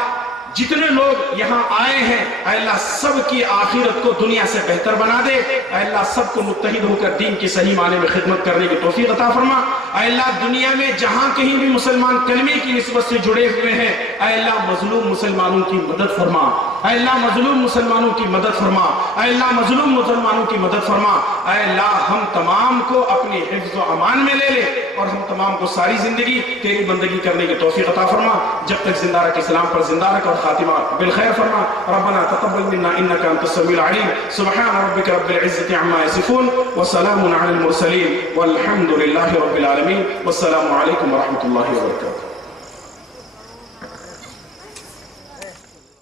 جتنے لوگ یہاں آئے ہیں اے اللہ سب کی آخرت کو دنیا سے بہتر بنا دے، اے اللہ سب کو متحد ہو کر دین کی صحیح معنی میں خدمت کرنے کی توفیق عطا فرما، اے اللہ دنیا میں جہاں کہیں بھی مسلمان کلمے کی نسبت سے جڑے ہوئے ہیں اے اللہ مظلوم مسلمانوں کی مدد فرما، اے اللہ مظلوم مسلمانوں کی مدد فرما، اے اللہ مظلوم مسلمانوں کی مدد فرما، اے اللہ ہم تمام کو اپنے حفظ و امان میں لے لے، اور ہم تمام کو ساری زندگی تیری بندگی کرنے کی توفیق عطا فرما، جب تک زندہ رکھ اسلام پر زندہ رکھ، اور خاتمہ بالخیر فرما۔ ربنا تقبل منا انك انت السميع العليم، سبحان ربك رب العزة عما يصفون، وسلام على المرسلين، والحمد لله رب العالمين، والسلام عليكم ورحمة الله وبركاته۔